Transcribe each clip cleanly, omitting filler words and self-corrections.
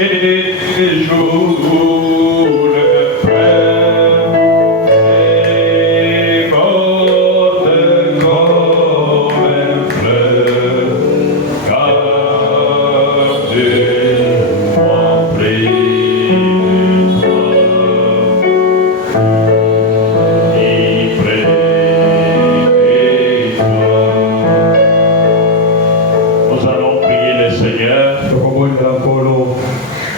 des jours de frère et morte comme un fleuve, car Dieu m'a pris de toi, il prie de toi. Nous allons prier le Seigneur.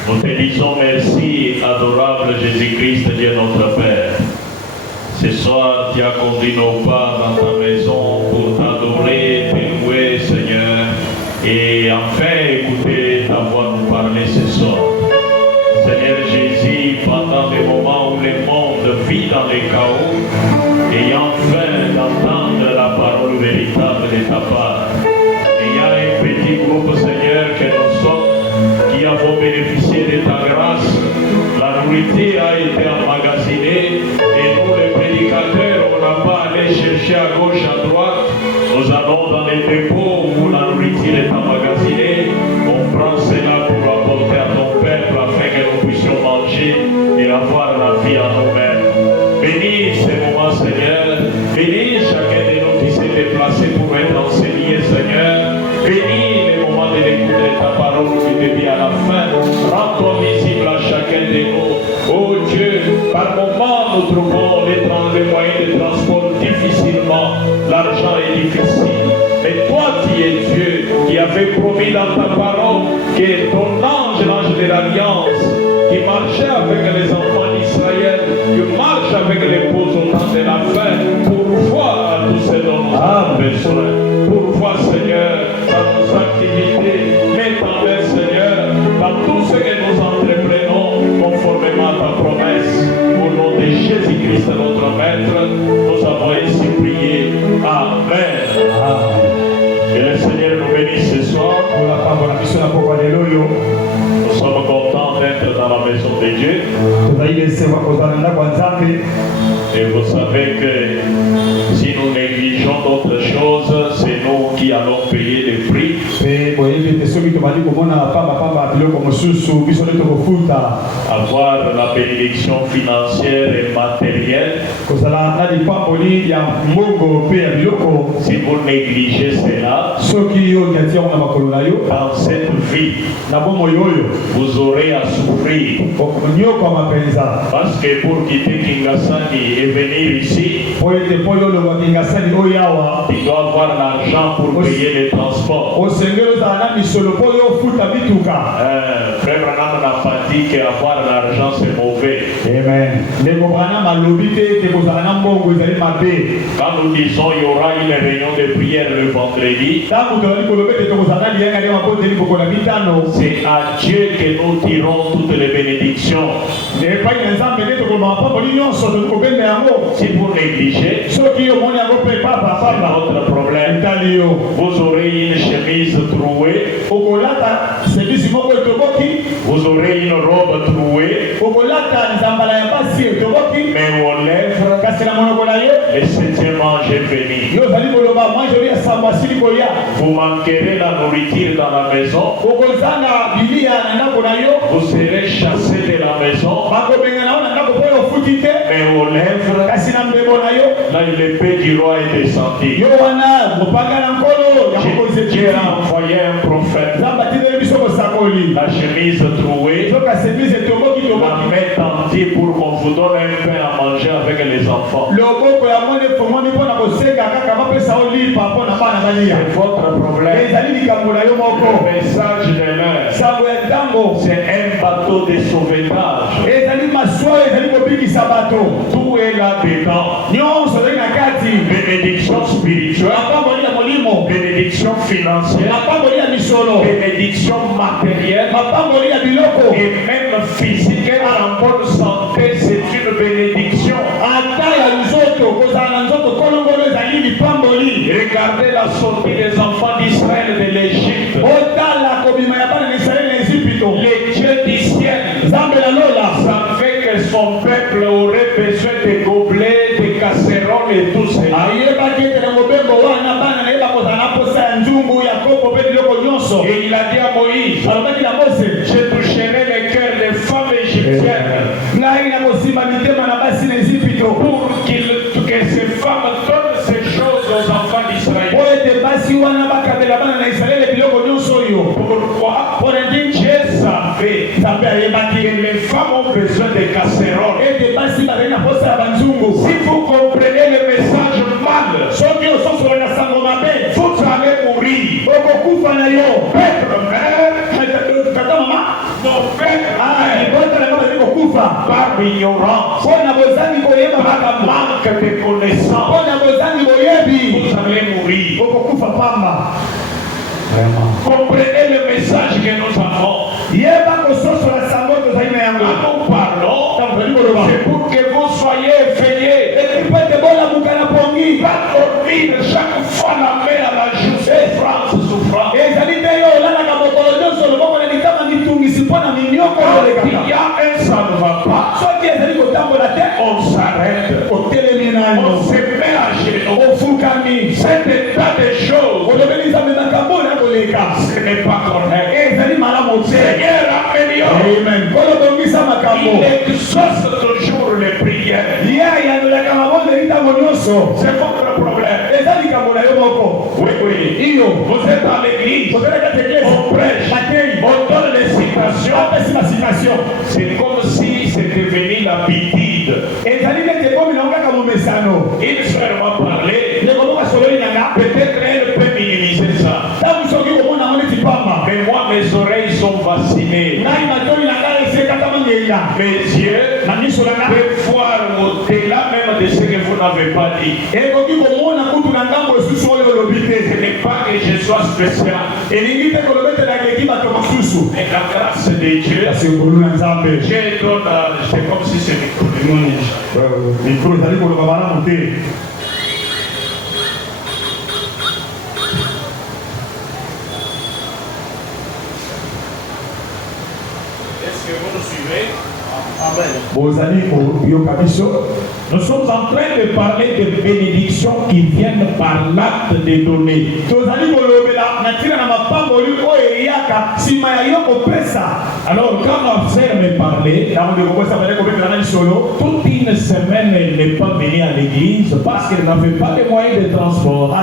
Nous te disons merci, adorable Jésus-Christ, Dieu notre Père. Ce soir, tu as conduit nos pas dans ta maison pour t'adorer, te louer, Seigneur, et enfin écouter ta voix nous parler ce soir. Seigneur Jésus, pendant des moments où le monde vit dans les chaos, ayant faim d'entendre la parole véritable de ta part. Il y a un petit groupe, Seigneur, que nous sommes, qui avons bénéficié de ta grâce. La nourriture a été emmagasinée et nous, les prédicateurs, on n'a pas allé chercher à gauche, à droite. Nous allons dans les dépôts où la nourriture est emmagasinée. On prend cela pour apporter à ton peuple afin que nous puissions manger et avoir la vie en nous-mêmes. Bénis ces moments, Seigneur. Bénis chacun de nous qui s'est déplacé pour être enseigné, Seigneur. Bénis les moments de l'écoute de ta parole du début à la fin. Rends-toi visible à chacun de nous. Oh Dieu, par moments nous trouvons les moyens de transport difficilement. L'argent est difficile. Mais toi qui es Dieu, qui avais promis dans ta parole que ton ange, l'ange de l'Alliance, qui marchait avec les enfants d'Israël, qui marche avec les pauvres au temps de la fin, pourvoie à tous ceux dont nous avons besoin. Pourvoie, Seigneur, dans nos activités, mets en l'air, Seigneur, dans tout ce que nous entreprenons, conformément à ta promesse. Au nom de Jésus-Christ, notre Maître, nous avons ainsi prié. Amen. Que le Seigneur nous bénisse ce soir. Nous sommes contents d'être dans la maison de Dieu. Et vous savez que si nous négligeons d'autres choses, c'est nous qui allons payer le prix. Avoir la bénédiction financière et matérielle. Si vous négligez cela, dans cette vie, vous aurez à souffrir. Parce que pour quitter Kingasani et venir ici, il doit avoir l'argent pour payer les transports. Frère Branham n'a pas dit qu'avoir l'argent c'est mauvais. Amen. Quand nous disons il y aura une réunion de prière le vendredi, c'est à Dieu que nous tirons toutes les bénédictions. Si vous négligez, c'est votre problème. Vous aurez une chemise trouée, vous aurez une robe trouée, mais vos lèvres, le 7e ange est venu. Vous manquerez la nourriture dans la maison, vous serez chassé de la maison, mais vos lèvres, là l'épée du roi est descendue. Dieu a envoyé un prophète, la chemise trouée, la main tendue pour qu'on vous donne un pain à manger avec les enfants. C'est votre problème. Le message de l'heure, c'est un bateau de sauvetage. Tout est là-dedans. Bénédiction spirituelle, bénédiction financière, bénédiction matérielle et même physique en bonne santé, c'est une bénédiction. Regardez la sortie des enfants d'Israël de l'Égypte. Les dieux du ciel savaient que son peuple aurait besoin de gobelets, de casseroles et tout cela. Et il a dit à Moïse, je toucherai les pour que ces femmes donnent ces choses aux enfants d'Israël. Pourquoi? Dieu savait que les femmes ont besoin de casseroles. Si vous comprenez le message mal, vous allez mourir. Père, mère, mon père, par ignorance, par manque de connaissance, vous allez mourir. Comprenez le message que nous avons. Nous parlons, c'est pour que vous soyez éveillés. Pas dormir chaque fois la main à la joue, souffrance. Il y a un ça ne va pas. On s'arrête. On se met à genoux. C'est des tas de choses. Ce n'est pas correct. Seigneur, améliore. Il exauce toujours les prières. C'est votre problème. Oui. Vous êtes à l'église. On prêche. On donne les citations. C'est comme si c'était devenu l'habitude. Une sœur m'a parlé. Peut-être elle peut minimiser ça. Mais moi, mes oreilles sont vaccinées. Mes yeux peuvent voir au-delà même de ce que vous n'avez pas dit. Ce n'est pas que je sois spécial. Mais la grâce de Dieu, Dieu donne, c'est comme si c'est micro. Est-ce que vous nous suivez? Nous sommes en train de parler de bénédictions qui viennent par l'acte de donner. Alors quand ma sœur me parlait, toute une semaine elle n'est pas venue à l'église parce qu'elle n'avait pas de moyens de transport.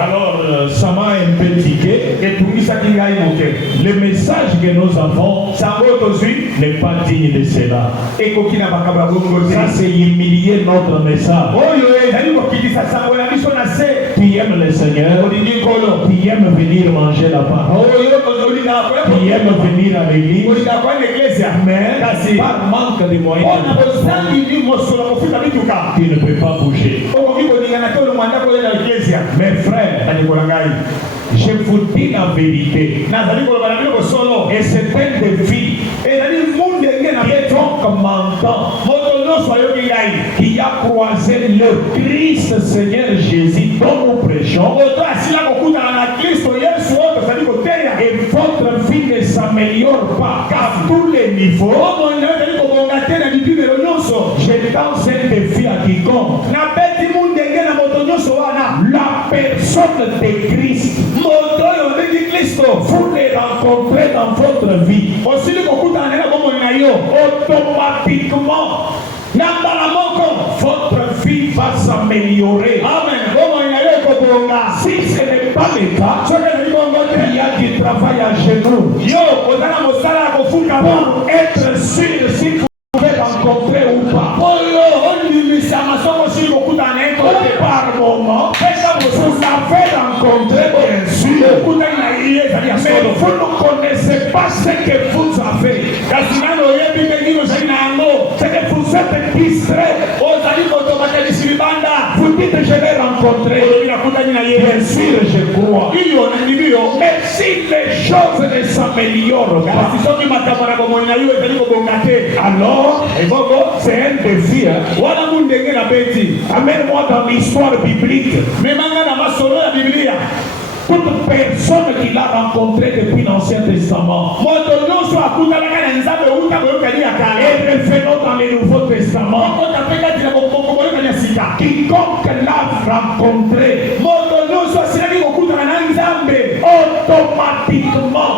Alors ça m'a un peu tiqué. Le message que nous avons n'est pas digne de cela. Ça c'est humilier notre message. Tu aimes le Seigneur, tu aimes venir manger la parole, tu aimes venir à l'église, mais par manque de moyens, tu ne peux pas bouger. Mes frères, je vous dis la vérité. Et c'est un défi. Qui est donc mentant, qui a croisé le Christ Seigneur Jésus dont nous prêchons. Et votre vie ne s'améliore pas qu'à tous les niveaux. Je lance un défi à quiconque. La personne de Christ, vous les rencontrez dans votre vie. Automatiquement, votre vie va s'améliorer. Amen. Si ce n'est pas le cas, il y a du travail à genoux. Pour être sûr si vous pouvez rencontrer ou pas. Par moment, vous avez rencontré, bien sûr, mais vous ne connaissez pas ce que vous avez. C'est que vous êtes distrait. Vous dites je l'ai rencontré. Bien sûr, je crois. Mais si les choses ne s'améliorent pas, alors c'est un défi. Amène-moi dans l'histoire biblique. Toute personne qu'il a rencontrée depuis l'Ancien Testament et revenons dans le Nouveau Testament, quiconque l'a rencontré automatiquement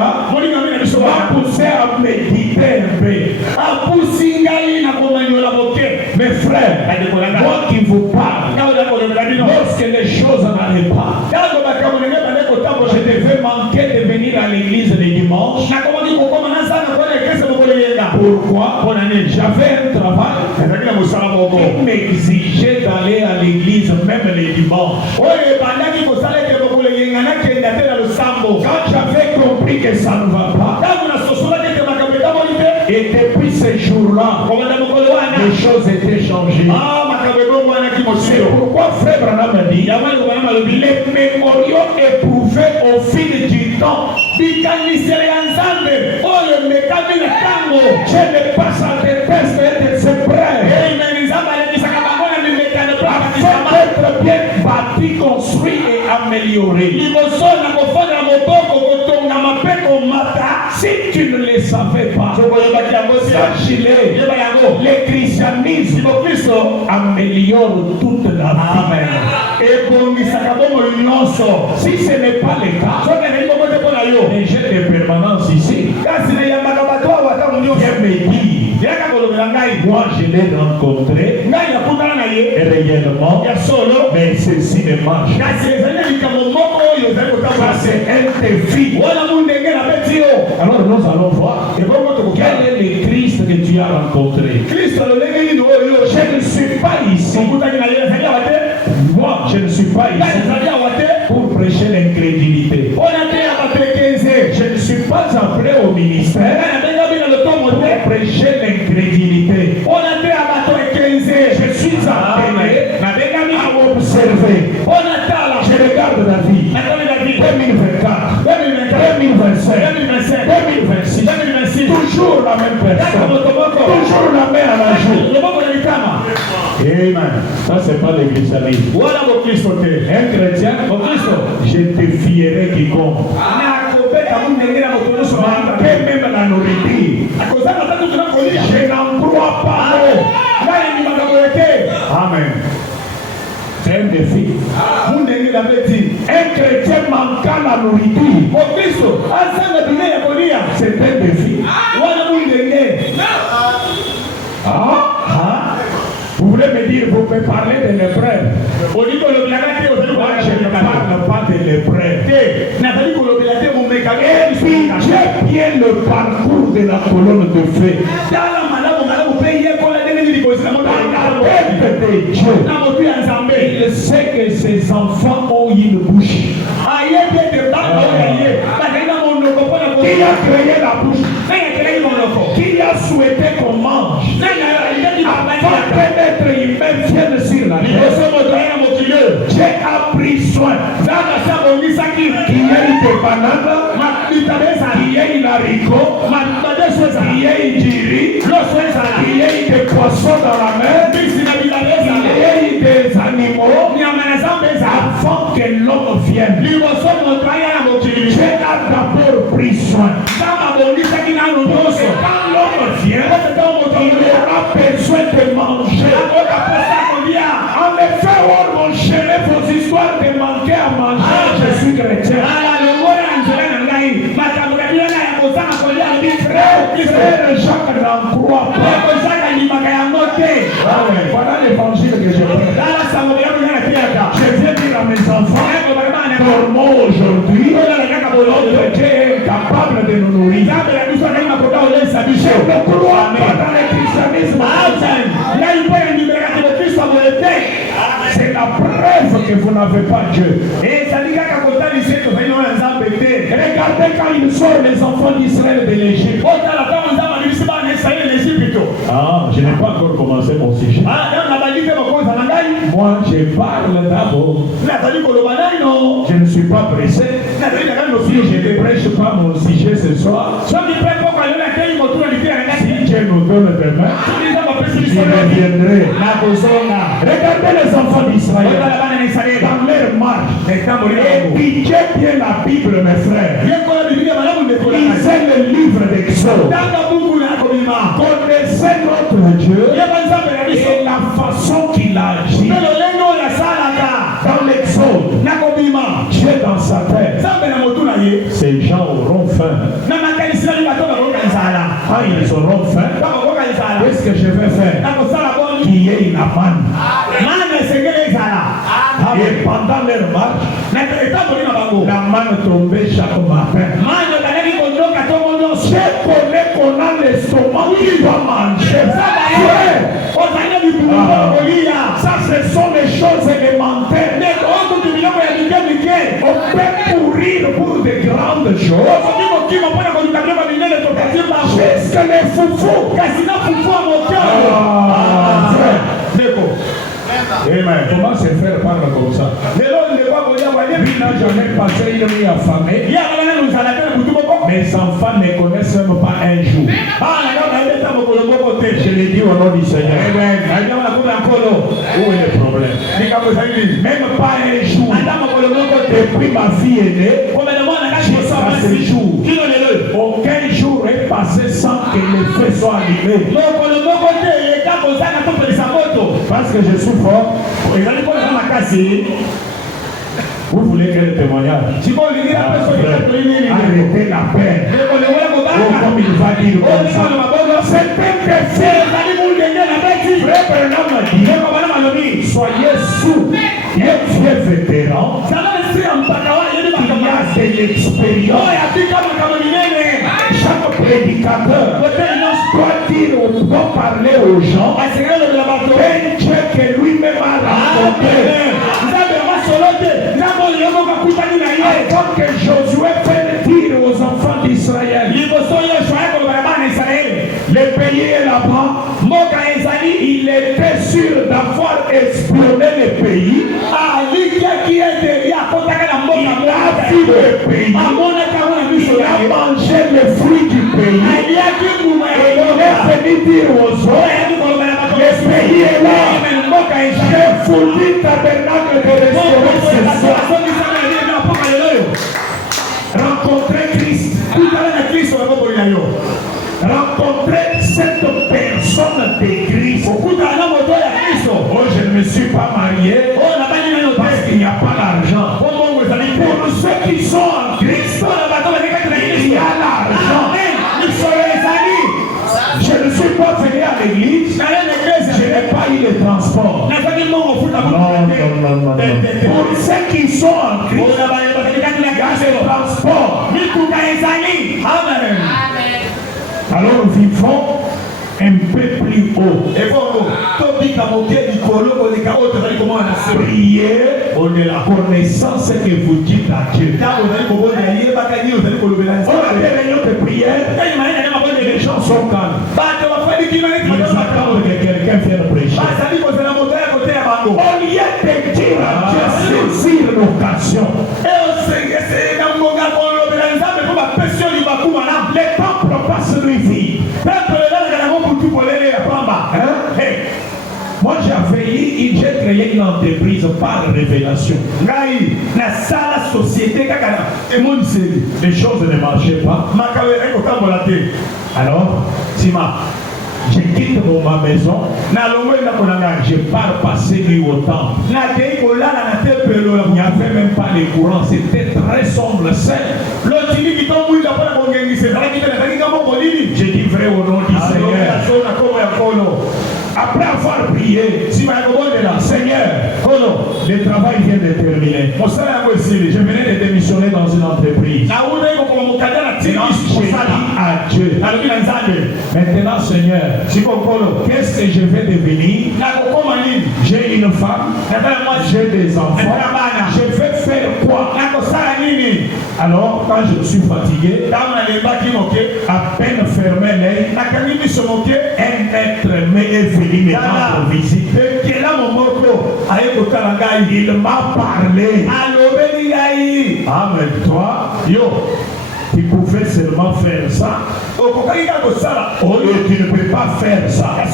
m'a poussé à méditer un peu. Mes frères, moi qui vous parle, lorsque les choses n'allaient pas, je devais manquer de venir à l'église le dimanche. Pourquoi? J'avais un travail qui m'exigeait d'aller à l'église même les dimanches. Quand j'avais compris que ça ne va pas, et depuis ce jour-là, les choses étaient changées. C'est pourquoi Frère Branham a dit, les mémoriaux éprouvés au fil du temps, je ne pas à de ses prêts, afin d'être bien bâti, construit et amélioré. Si tu ne le savais pas, sache-le, le christianisme améliore toute la vie. Si ce n'est pas le cas, les jeunes de permanence ici, viens me dire, moi je l'ai rencontré réellement, mais ceci ne marche. Ça c'est un défi. Alors nous allons voir quel est le Christ que tu as rencontré. Je ne suis pas ici. Moi, je ne suis pas ici pour prêcher l'incrédulité. Je ne suis pas appelé au ministère pour prêcher l'incrédulité. Je suis appelé à observer. Je regarde la vie. 2024, 2025, 2026, toujours la même personne, toujours la même à la jour. Amen. Ça, c'est pas le christianisme. Un chrétien, je défierai quiconque. Même la nourriture. Je n'en crois pas. Amen. C'est un défi. Un chrétien manquant la nourriture, c'est un défi. Vous voulez me dire, vous pouvez parler de l'épreuve. Moi, je ne parle pas de l'épreuve. Et puis, j'ai bien le parcours de la colonne de feu. Dans la tête de Dieu, il sait que ses enfants ont une bouche. Qui a créé la bouche? Qui a souhaité qu'on mange? Afin que l'être humain vienne sur la terre. J'ai appris soin. Qui a eu des bananes, qui a eu l'haricot, qui a eu du riz, qui a eu des poissons dans la mer, qui a eu des animaux, avant que l'homme vienne. J'ai d'abord pris soin. Quand l'homme vient, il aura besoin de manger. En effet, on m'enchaînait vos histoires de manquer à manger. Je suis chrétien. Frère Jacques n'en croit pas. Voilà l'évangile que je prends. Je viens dire à mes enfants, dormons aujourd'hui. Notre Dieu est capable de nous nourrir. Je ne crois pas dans le christianisme. C'est la preuve que vous n'avez pas Dieu. Regardez quand il sort les enfants d'Israël de l'Égypte. Ah, je n'ai pas encore commencé mon sujet. Moi, je parle d'abord. Je ne suis pas pressé. Si je ne prêche pas mon sujet ce soir, si Dieu nous donne demain, je reviendrai. Regardez les enfants d'Israël dans leur marche. Étudiez bien la Bible, mes frères. Lisez le livre d'Exode. Connaissez notre Dieu et la façon qu'il agit. Dans l'Exode, Dieu dans sa terre, ces gens auront faim. la manne. Et pendant leur marche, la manne tombait chaque matin. Je connais qu'on a l'estomac qui doit manger. Ça, ce sont les choses élémentaires. On peut courir pour de grandes choses. Jusque les foufous. Amen. Comment se faire parler comme ça? Lui n'a jamais passé une nuit affamée. Mes enfants ne connaissent même pas un jour. Je l'ai dit au nom du Seigneur. Où est le problème? Même pas un jour. Depuis ma fille est née, jusqu'à ce jour, aucun jour est passé sans que le feu soit allumé. Parce que je suis fort. Vous voulez quel témoignage? Arrêtez la peine. Comme il va dire comme ça. C'est un défi. Frère Branham a dit, soyez sous un vieux vétéran qui a de l'expérience. Chaque prédicateur doit dire, doit parler aux gens un Dieu que lui-même a rencontré. Avant que Josué fait dire aux enfants d'Israël, le pays est là-bas, il était sûr d'avoir espionné le pays. Il a vu le pays, il a mangé les fruits du pays, et il est venu dire aux autres, le pays est là, j'ai foutu tabernacle de restaurer ce soir. Rencontrer Christ. Rencontrer cette personne de Christ. Oh, je ne me suis pas marié parce qu'il n'y a pas d'argent. Pour ceux qui sont en Christ, il y a l'argent. Je ne suis pas venu à l'église, je n'ai pas eu le transport. Non. Pour ceux qui sont en Christ, il y a le transport. Amen. Alors vivons un peu plus haut. Priez pour la connaissance que vous dites à Dieu. On a des réunions de prière, les gens sont calmes. Ils attendent que quelqu'un vienne prêcher. Au lieu de dire à Dieu, saisir l'occasion. Le temple passe lui vide. Moi j'avais j'ai créé une entreprise par révélation. Les choses ne marchaient pas. Alors, Sima, je quitte ma maison, je pars passer nuit au temple. Il n'y avait même pas les courants, c'était très sombre, j'ai dit vrai au nom du Seigneur. Après avoir prié, Seigneur, le travail vient de terminer. Je venais de démissionner dans une entreprise. J'ai dit à Dieu, maintenant Seigneur, qu'est-ce que je vais devenir? J'ai une femme, j'ai des enfants, je vais faire quoi? Alors quand je suis fatigué, à peine fermé l'œil, un être est venu me rendre visite. Il m'a parlé. Amen. Toi, tu pouvais seulement faire ça. Tu ne peux pas faire ça. En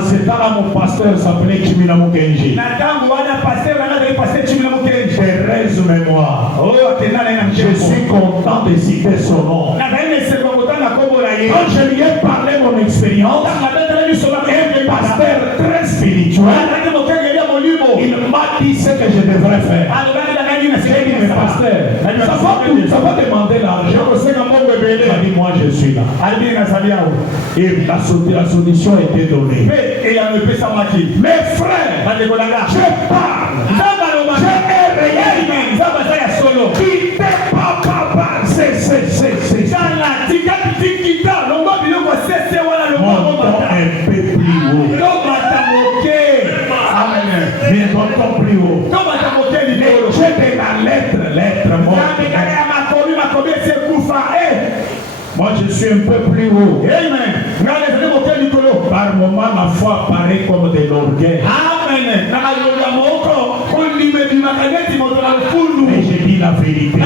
ce temps-là, mon pasteur s'appelait Chimina Mukenji. Thérèse mémoire. Je suis content de citer son nom. Quand je lui ai parlé mon expérience, un pasteur très spirituel, il m'a dit ce que je devrais faire. J'ai dit, mais pasteur, ça va demander l'argent. Il dit, moi je suis là. Et la solution était donnée. Mes frères, je parle. Je réel. Quittez papa. C'est ça. Montons un peu plus haut. Montons plus haut. J'ai de la lettre. Moi je suis un peu plus haut. Par moment ma foi paraît comme de l'orgueil. Mais je dis la vérité.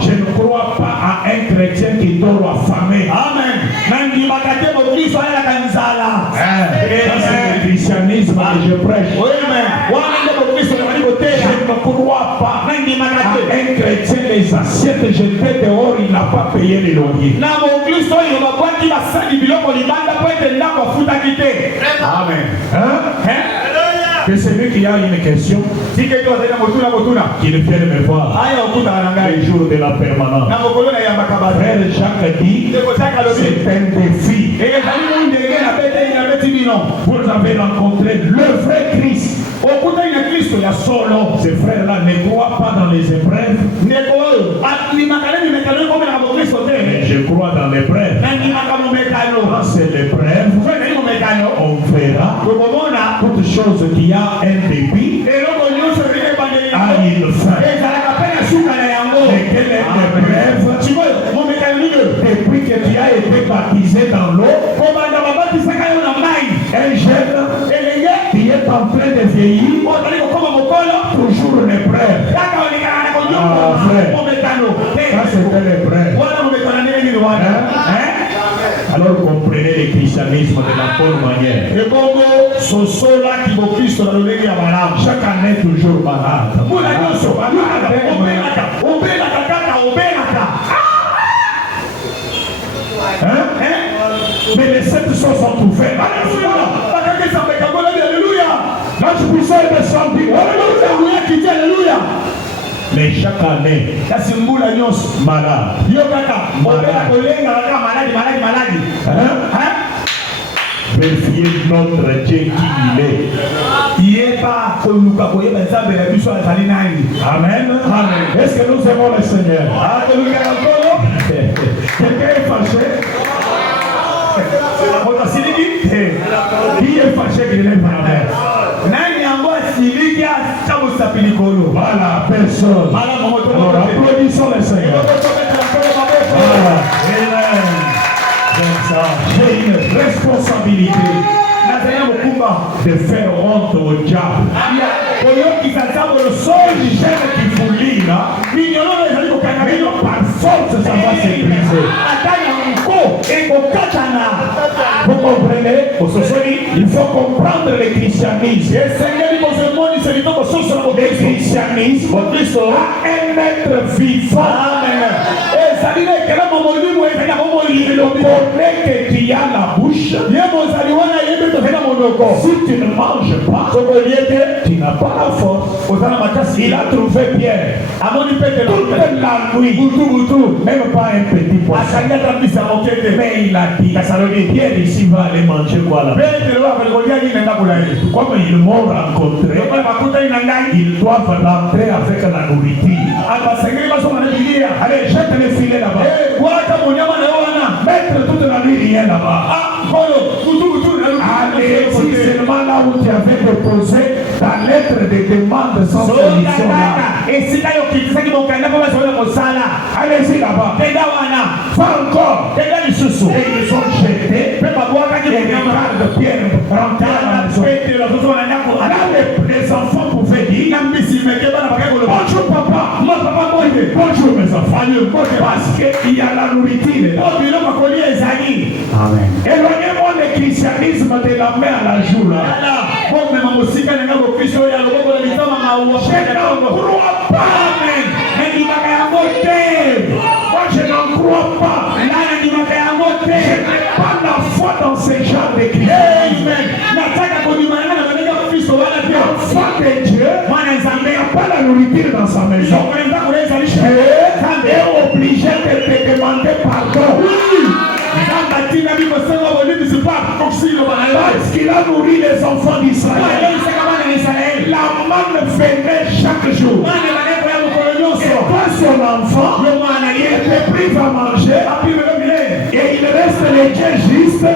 Je ne crois pas à un chrétien qui dort affamé. C'est le christianisme que je prêche. Je ne crois pas à un chrétien, les assiettes jetées dehors, il n'a pas payé les loyers. Amen. Que celui qui a une question, qu'il vienne me voir les jours de la permanence. Frère Jacques dit, c'est un défi. Vous avez rencontré le vrai Christ. Ces frères-là ne croient pas dans les épreuves. Je crois dans l'épreuve. Quand c'est l'épreuve, on verra toute chose qui a un début a une fin. Et quelle est l'épreuve? Depuis que tu as été baptisé dans l'eau, un jeune qui est en train de vieillir, toujours une épreuve. Ça c'était l'épreuve. Alors comprenez le christianisme de la bonne manière. Chaque année toujours malade. Mais les 7 choses sont ouvertes. Là, je puisse être descendu. Alléluia. Mais chaque année, malade. Vérifiez notre Dieu qui il est. Amen. Est-ce que nous aimons le Seigneur? Quelqu'un est fâché? Qui est fâché qu'il n'est pas là? Voilà, personne. Alors applaudissons le Seigneur. Voilà. J'ai une responsabilité de faire honte au diable. Seul gêne qui vous lit là, par force ça va se briser. Vous comprenez? Il faut comprendre le christianisme. Le christianisme a un être vivant. Il connaît que tu as la bouche. Si tu ne manges pas, tu n'as pas la force. Il a trouvé Pierre toute la nuit, même pas un petit poisson. Mais il a dit, Pierre ici va aller manger quoi là? Comme ils m'ont rencontré, ils doivent rentrer avec la nourriture. Allez, jette les filets là-bas. Mettre toute la nuit rien là-bas. Allez, si seulement là où tu avais déposé ta lettre de demande sans solution là. Allez-y là-bas. Va encore. Et ils sont jetés. Et regarde Pierre rentrer à la maison. Là, les enfants pouvaient dire bonjour papa. Bonjour mes enfants. Parce qu'il y a la nourriture. Amen. Éloignez-moi le christianisme de la main à la joue là. Je n'en crois pas. Moi je n'en crois pas. Je n'ai pas la foi dans ce genre de christianisme. L'enfant de Dieu n'a pas la nourriture dans sa maison. Dieu est obligé de demander pardon. Parce qu'il a nourri les enfants d'Israël. La manne venait chaque jour. Et quand son enfant, il te prive à manger, et il reste les dieux justes.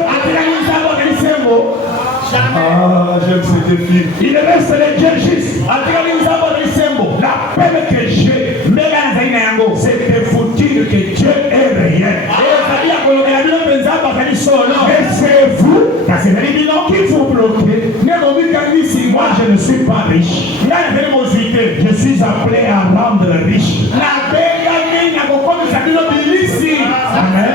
Ah, j'aime ce défi. Il reste les dieux justes. La peine que j'ai, c'est de vous dire que Dieu est réel. Et c'est vous qui vous bloquez. Moi, je ne suis pas riche. Je suis appelé à rendre riche. Amen.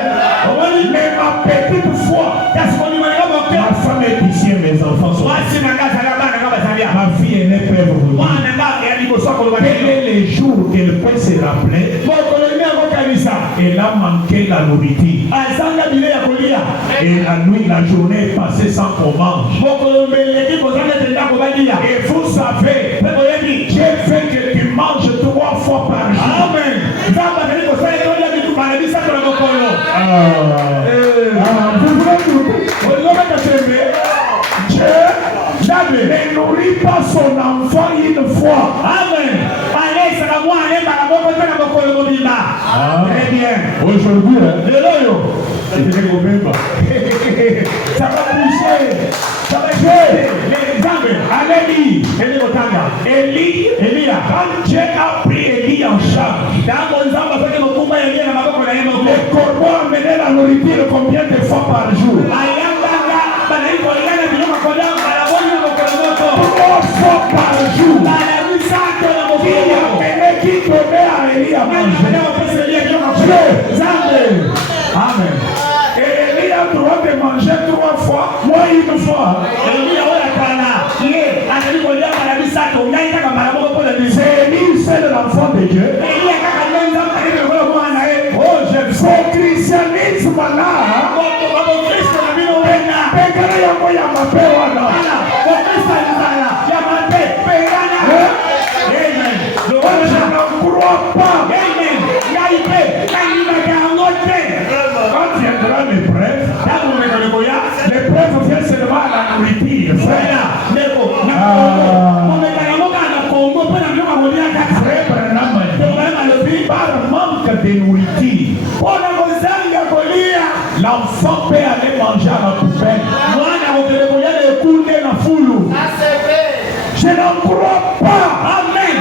Mais ma petite foi, ma femme est ici et mes enfants sont ici. Ma fille est née près de vous. Quel est le jour qu'elle peut se rappeler? Elle a manqué la nourriture. Et la nuit, la journée est passée sans qu'on mange. Et vous savez, Dieu fait que tu manges 3 fois par jour. Amen. Dieu ne nourrit pas son enfant une fois. Amen. Très bien. Aujourd'hui, ça va pousser. Ça va jouer. Allez lire. Élie, quand Dieu a pris Élie en charge, les corbeaux amenaient la nourriture combien de fois par jour? 3 fois par jour. Qui donnait à Élie à manger? Amen. Et Élie a le droit de manger 3 fois, moi une fois. C'est Élie, c'est l'enfant de Dieu. Oh, j'aime ce christianisme là. Je n'en crois pas. Quand viendra l'épreuve, l'épreuve vient seulement à la nourriture. Par manque de nourriture, l'enfant peut aller manger à la poubelle. Je n'en crois pas. Amen.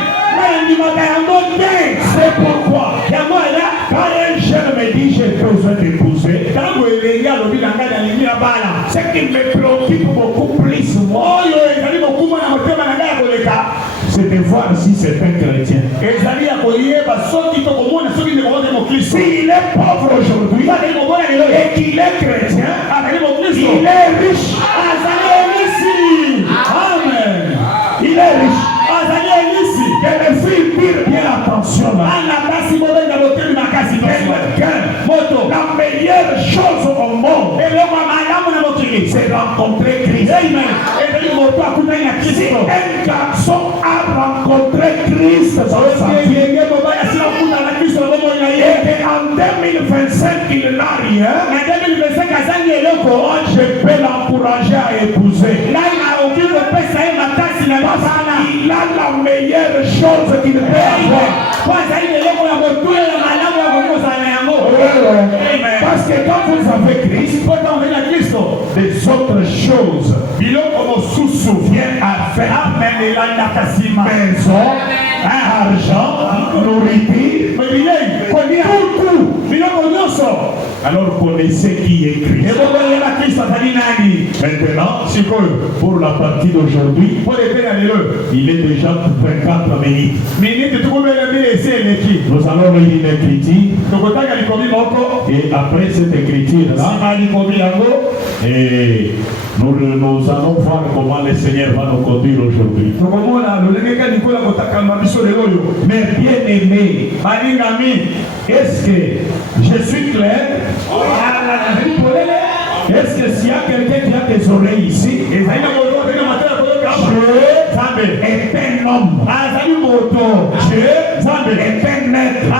C'est pourquoi quand un jeune me dit j'ai besoin d'épouser, ce qui me préoccupe beaucoup plus c'est de voir si c'est un chrétien. S'il est pauvre aujourd'hui et qu'il est chrétien, il est riche. Amen. Il est riche. Que les filles tirent bien attention là. La meilleure chose au monde, c'est rencontrer Christ. Si un garçon a rencontré Christ dans sa vie, et qu'en 2025 il n'a rien, je peux l'encourager à épouser. Il a la meilleure chose qu'il peut avoir. Parce que quand vous avez Christ, des autres choses viennent à faire. Maison, argent, nourriture, tout. Alors connaissez qui est Christ. Maintenant, pour la partie d'aujourd'hui, il est déjà 24 minutes. Nous allons lire une écriture. Et après cette écriture-là, et nous allons voir comment le Seigneur va nous conduire aujourd'hui. Mais bien aimé, est-ce que je suis clair? Est-ce que s'il y a quelqu'un qui a des oreilles ici, Dieu est un homme. Dieu est un être.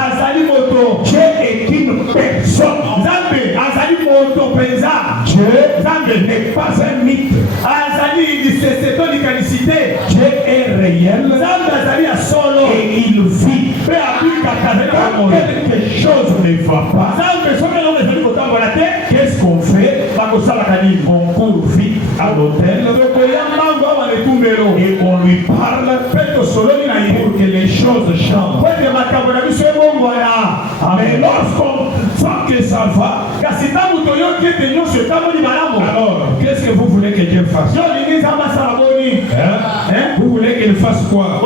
Dieu est une personne. n'est pas un mythe. Dieu est réel et il vit. Quand quelque chose ne va pas, qu'est-ce qu'on fait? On court vite à l'hôtel et on lui parle pour que les choses changent. Mais lorsqu'on sent que ça va, alors qu'est-ce que vous voulez que Dieu fasse? Vous voulez qu'il fasse quoi?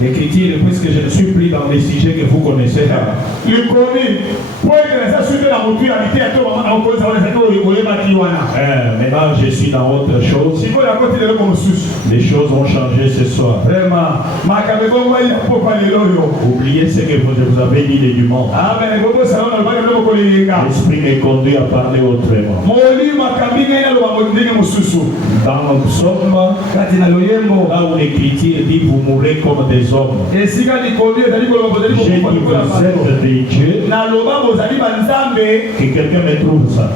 L'écriture, puisque je ne suis plus dans les sujets que vous connaissez là. Maintenant, je suis dans autre chose. Les choses ont changé ce soir. Oubliez ce que vous avez dit de du monde. L'Esprit me conduit à parler autrement. Dans le psaume, là où l'écriture dit vous mourrez comme des hommes. J'ai dit vous êtes des dieux. Que quelqu'un me trouve ça.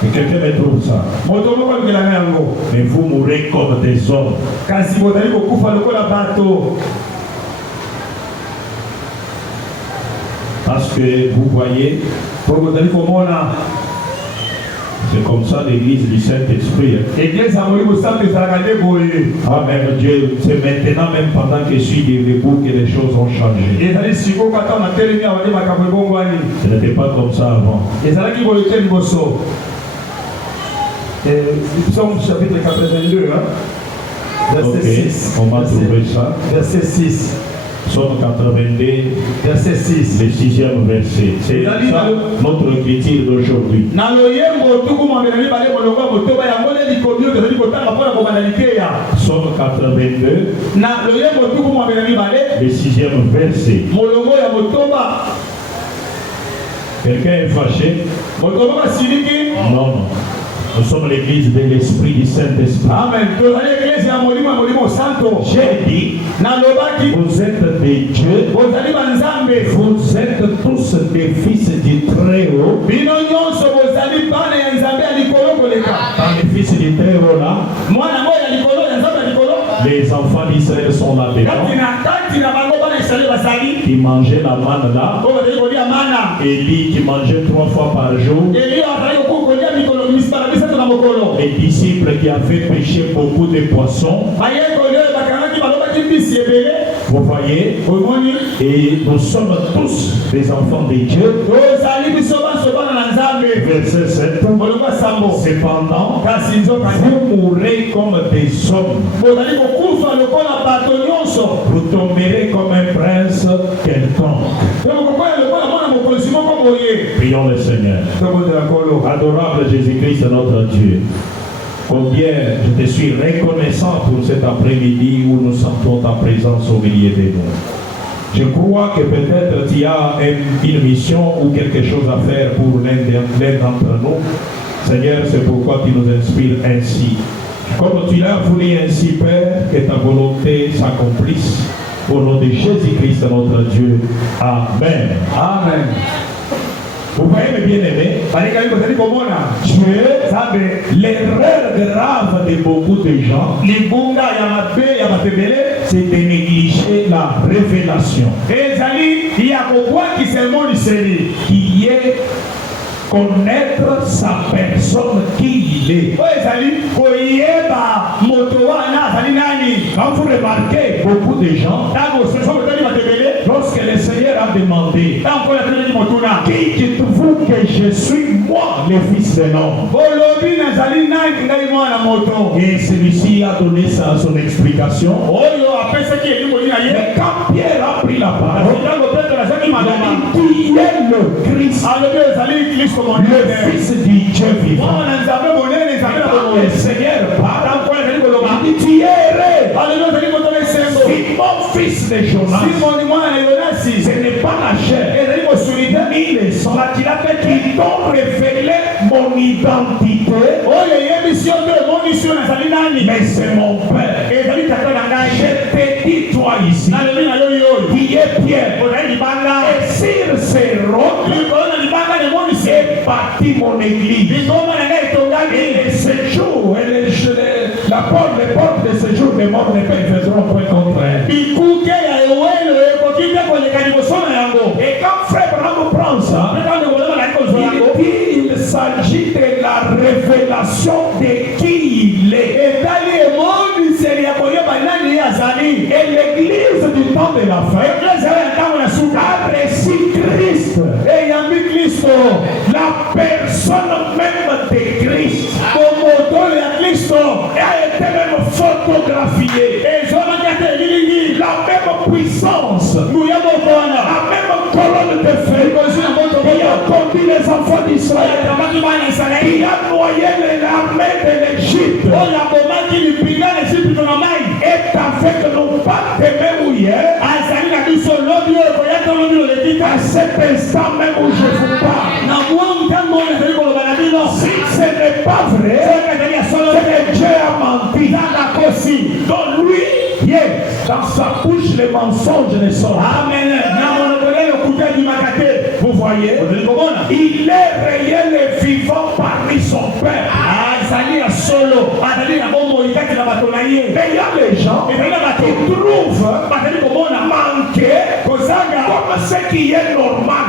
Que quelqu'un me trouve ça. Mais vous mourrez comme des hommes. Parce que vous voyez, c'est comme ça l'église du Saint-Esprit. Ah, même Dieu, c'est maintenant, même pendant que je suis debout, que les choses ont changé. Ce n'était pas comme ça avant. Psaume chapitre 82, verset 6. On va trouver ça. Verset 6. Psaume 82, verset 6. Le 6e verset. C'est ça notre écriture d'aujourd'hui. Psaume 82, le 6e verset. Quelqu'un est fâché? Non, non. Nous sommes l'église de l'Esprit du Saint-Esprit. Amen. J'ai dit, vous êtes des dieux, vous êtes tous des fils du Très-Haut. Dans les fils du Très-Haut là, les enfants d'Israël sont là-dedans, qui mangeaient la manne là. Élie qui mangeait 3 fois par jour. Les disciples qui avaient pêché beaucoup de poissons. Vous voyez, et nous sommes tous des enfants de Dieu. Verset 7. Cependant, vous mourrez comme des hommes. Vous tomberez comme un prince quelconque. Prions le Seigneur. Adorable Jésus-Christ, notre Dieu. Combien je te suis reconnaissant pour cet après-midi où nous sentons ta présence au milieu de nous. Je crois que peut-être tu as une mission ou quelque chose à faire pour l'un d'entre nous. Seigneur, c'est pourquoi tu nous inspires ainsi. Comme tu l'as voulu ainsi, Père, que ta volonté s'accomplisse. Au nom de Jésus-Christ, notre Dieu. Amen. Amen. Vous voyez mes bien-aimés, Dieu, l'erreur grave de beaucoup de gens, c'est de négliger la révélation. Qui est connaître sa personne qui il est. Quand vous remarquez beaucoup de gens, lorsque le Seigneur a demandé qui dites-vous que je suis, moi, le Fils de l'homme, et celui-ci a donné son explication. Mais quand Pierre a pris la parole, il a dit qui est le Christ, le Fils du Dieu vivant. Le Seigneur parle, il dit tu es Simon, fils de Jonas, ce n'est pas la chair ni le sang qui t'ont révélé mon identité, mais c'est mon Père. Je te dis toi ici, qui est Pierre, et sur ces rocs bâti mon église. Et ce jour, les portes de ce jour des morts ne peuvent point contre elle. Et quand Frère Branham prend ça, il s'agit de la révélation de qui il est. Et l'église du temps de la fin a reçu Christ. La personne même de Christ a été même photographiée. La même puissance, la même colonne de feu qui a conduit les enfants d'Israël, qui a noyé l'armée de l'Égypte, est avec nous pas demain ou hier. À cet instant même où je vous parle, si ce n'est pas vrai, c'est que Dieu a menti. Donc lui, dans sa bouche, les mensonges ne sont pas. Amen. Vous voyez, il est réel et vivant parmi son Père. Mais il y a les gens qui trouvent manquer comme ce qui est normal.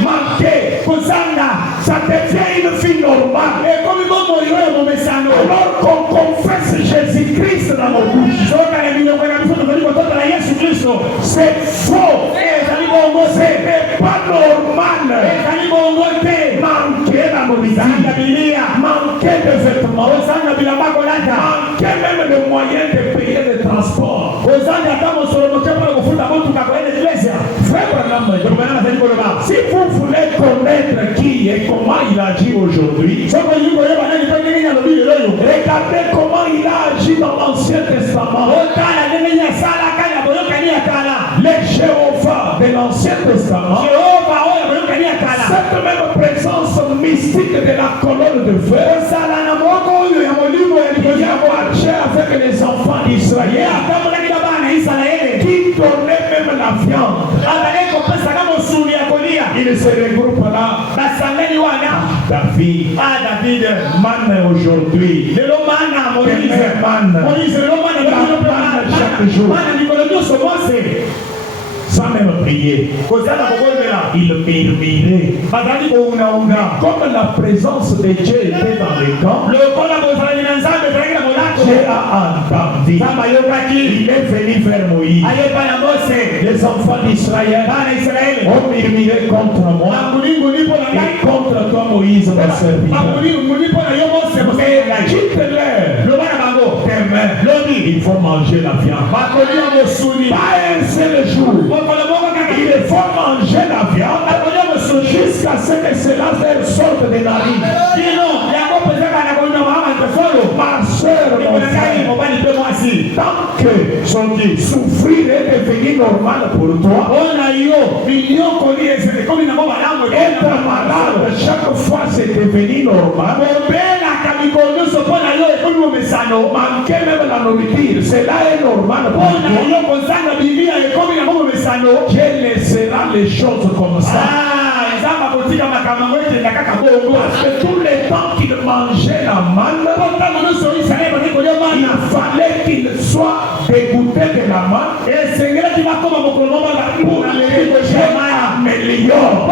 Manquer, ça devient une vie normale. Alors qu'on confesse Jésus-Christ dans nos bouches, c'est faux. Ce n'est pas normal. Manquer dans nos visages, manquer de vêtements, manquer même de moyens de payer le transport. Si vous voulez connaître qui et comment il agit aujourd'hui, regardez comment il a agi dans l'Ancien Testament. Les Jéhovah de l'Ancien Testament, cette même présence mystique de la colonne de feu, qui a marché avec les enfants d'Israël, qui donnait même la viande. Il se regroupe là. David. Man aujourd'hui. Man chaque jour. Sans même prier. Il murmurait. Comme la présence de Dieu était dans les camps, Dieu a entendu. Il est venu vers Moïse. Les enfants d'Israël ont murmuré contre moi et contre toi, Moïse, mon serviteur. Mais quitte-leur. Demain, il faut manger la viande. Pas un seul jour. Il faut manger la viande jusqu'à ce que cela sorte de la vie. Ma soeur, mon frère, tant que souffrir est devenu normal pour toi, être malade chaque fois c'est devenu normal. Manquer même la nourriture, cela est normal pour toi. Dieu laissera les choses comme ça. Parce que tous les temps qu'il mangeait la manne, il fallait qu'il soit dégoûté de la manne pour améliore.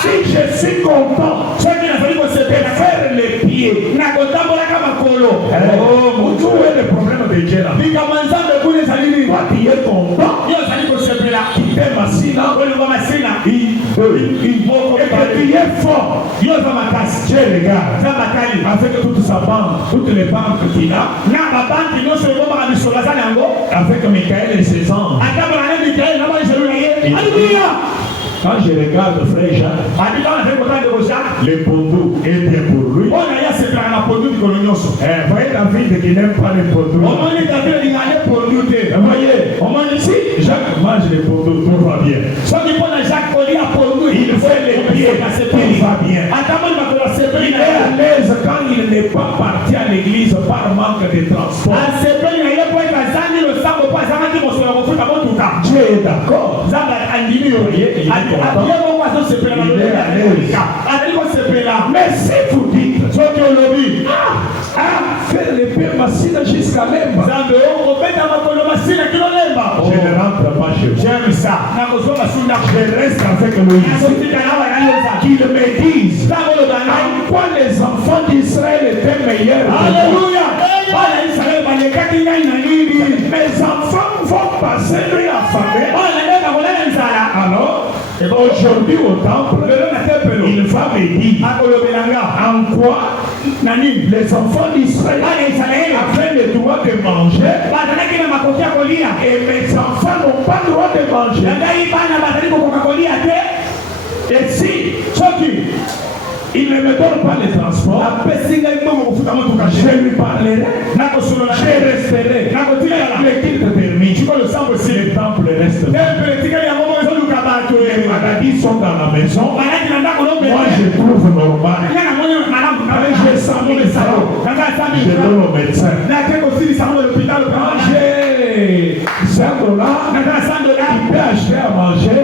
Si je suis content de faire les pieds, où est le problème de Dieu là? Toi tu es content, tu t'aimes assis là, et que tu es fort. Dieu regarde avec toute sa bande, toutes les banques qu'il a, avec Michael et ses anges. Quand je regarde frère Jacques, le pondou est bien pour lui. Voyez David qui n'aime pas les pondous. Voyez, si Jacques mange les pondous, tout va bien. Il fait les pieds, tout va bien. Il est à l'aise quand il n'est pas parti à l'église par manque de transport. Dieu est d'accord. Mais si vous dites, faire l'épée massine jusqu'à l'emba, je ne rentre pas chez vous. J'aime ça. Je reste avec Moïse. Qu'il me dise en quoi les enfants d'Israël étaient meilleurs. Alléluia. Mes enfants vont passer nuit affamés. Alors, aujourd'hui au temple, il va me dire en quoi les enfants d'Israël avaient le droit de manger et mes enfants n'ont pas le droit de manger. Et si il ne me donne pas les transports, je lui parlerai, je resterai. Le titre termine. Le temple reste. Les maladies sont dans la maison. Moi je trouve normal. Je sens le salon. Je donne au médecin. Quand j'ai $100, il peut acheter à manger.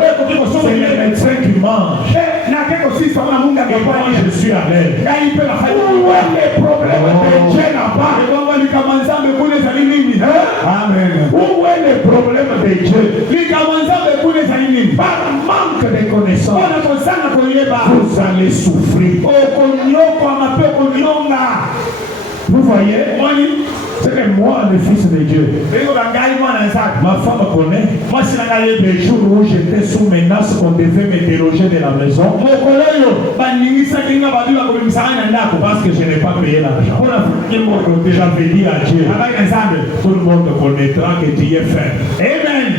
C'est le médecin qui mange. Et moi je suis à l'aise. Où est le problème de Dieu là-bas? Amen. Où est le problème de Dieu? Par manque de connaissances, vous allez souffrir. Vous voyez? C'est que moi, le fils de Dieu, ma femme connaît les jours où j'étais sous menace qu'on devait me déloger de la maison parce que je n'ai pas payé l'argent. J'avais dit à Dieu, tout le monde connaîtra que tu es faible. Amen.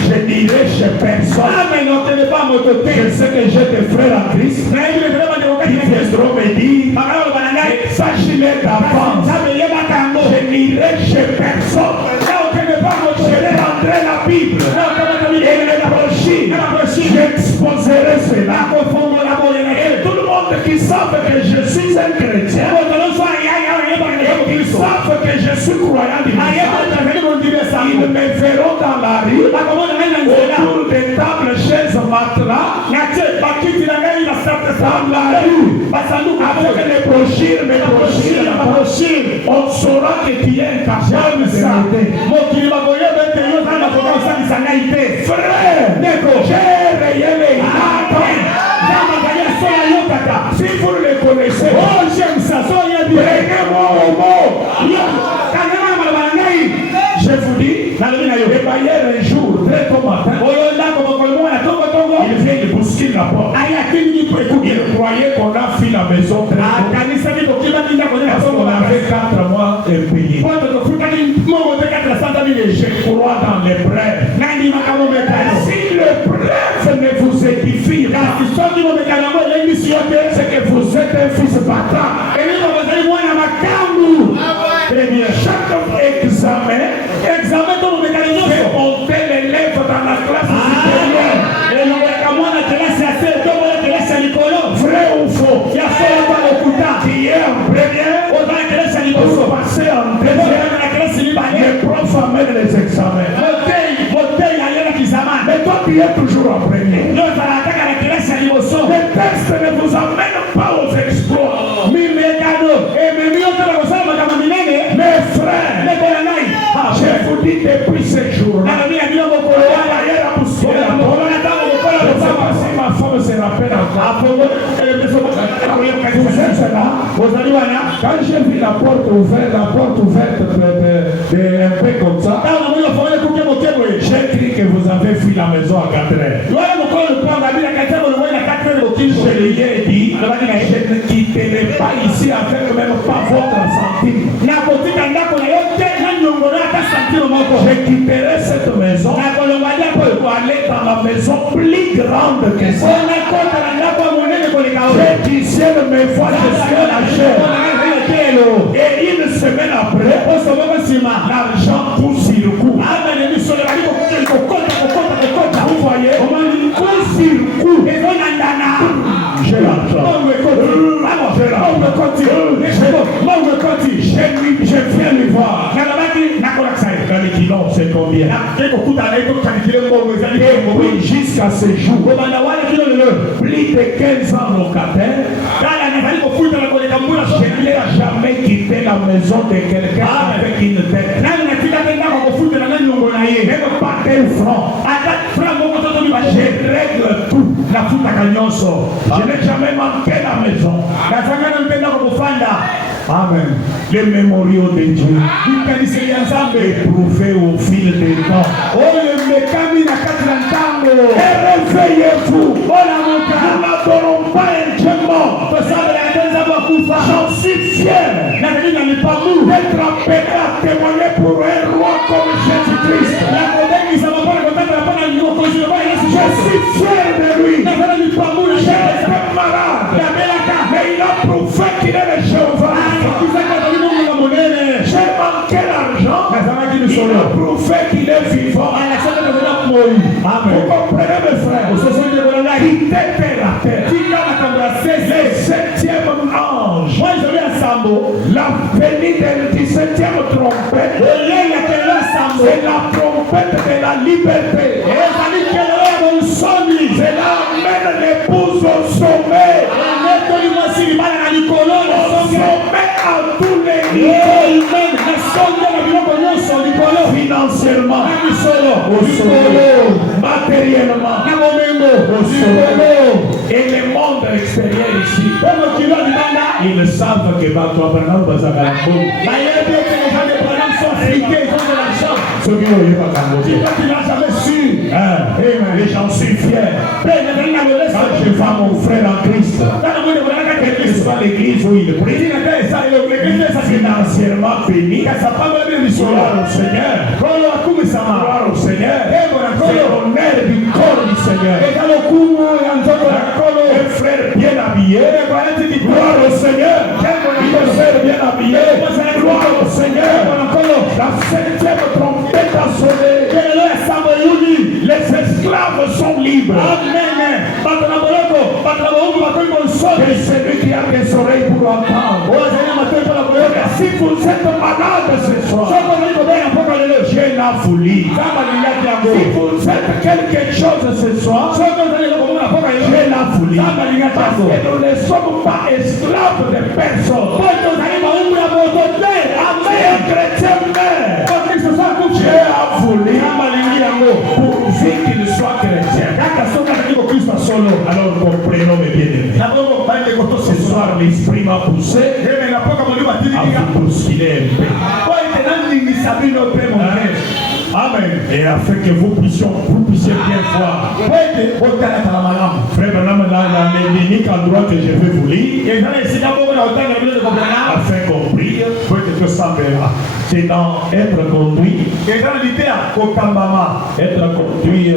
Je dirai chez personne. Je sais que j'ai des frères en Christ qui viendront me dire, sache-le d'avance. Je n'irai chez personne. Je prendrai la Bible et le brochures. J'exposerai cela. Et tout le monde qui savent que je suis un chrétien, ils savent que je suis croyant du message, ils me verront dans la rue, autour des tables, chaises, matelas, dans la rue, avec les brochures, on saura que tu es un cachot de vérité. Frère, j'ai réel. Si vous le connaissez, prenez-moi au mot. Je vous dis, le bailleur un jour, très tôt matin, il vient de bousculer la porte. Il croyait qu'on a fui la maison très tôt. Parce qu'on avait 4 mois impayés. Je crois dans les brèves. Si le bref ne vous édifie pas, c'est que vous êtes un fils bâtard. Très bien. Chaque examen fait monter l'élève dans la classe supérieure. Vrai ou faux? Qui est en première, pour passer en deuxième, les profs amènent les examens. Mais toi tu es toujours en premier. Les tests ne vous amènent pas aux exploits. Mes frères, je vous dis depuis ce jour-là, si ma femme se rappelle encore, vous êtes là, quand j'ai vu la porte ouverte un peu comme ça, j'ai cru que vous avez fui la maison à 4 heures. Je lui ai dit, je ne quitterai pas ici avec même pas votre centime. Je quitterai cette maison pour aller dans la maison plus grande que ça. Je disais de mes voix, je suis à la chair. Et une semaine après, l'argent pousse sur le coup. Vous voyez, coup sur le coup. J'ai l'argent. Je viens lui voir. Quand il dit non, c'est combien? Oui, jusqu'à ce jour. Plus de 15 ans locataire. Je n'ai jamais quitté la maison de quelqu'un avec une tête. Même pas tel franc. Je règle tout. Je n'ai jamais manqué la maison. Amen. Les mémoriaux de Dieu éprouvés au fil des temps. Et réveillez-vous. Nous n'adorons pas un Dieu mort. J'en suis fier d'être appelé à témoigner pour un roi comme Jésus-Christ. Je suis fier de lui. J'étais malade, mais il a prouvé qu'il est le Jéhovah. J'ai manqué l'argent, il a prouvé qu'il est vivant. Vous comprenez mes frères? Quittez terre à terre. Le 7e ange, la venue du 17e trompette, c'est la trompette de la liberté. Cela amène l'épouse au sommet. Au sommet à tous les niveaux. Financièrement, au sommet. Matériellement, au sommet. Et le monde extérieur ici, ils savent que Abraham va ceux qui n'ont jamais su. Et j'en suis fier. Quand je vois mon frère en Christ, quelle que soit l'église où il prie, financièrement béni, gloire au Seigneur. Gloire au Seigneur. C'est l'honneur du corps du Seigneur. Un frère bien habillé, gloire au Seigneur. Un frère bien habillé, gloire au Seigneur. La 7e trompette a sonné. Les esclaves sont libres. Amen. Et celui qui a des oreilles pour entendre. Si vous êtes malade ce soir, j'ai la folie. Si vous êtes quelque chose ce soir, j'ai la folie. Parce que nous ne sommes pas esclaves de personne. Amen. Chrétien mère. J'ai la folie. Pourvu qu'il soit chrétien. Alors comprenons mes bien-aimés. Ce soir l'esprit m'a poussé à vous bousculer un peu. Amen. Et afin que vous puissiez bien voir. Frère Branham, l'unique endroit que je vais vous lire, afin qu'on prie, c'est dans être conduit. Être conduit,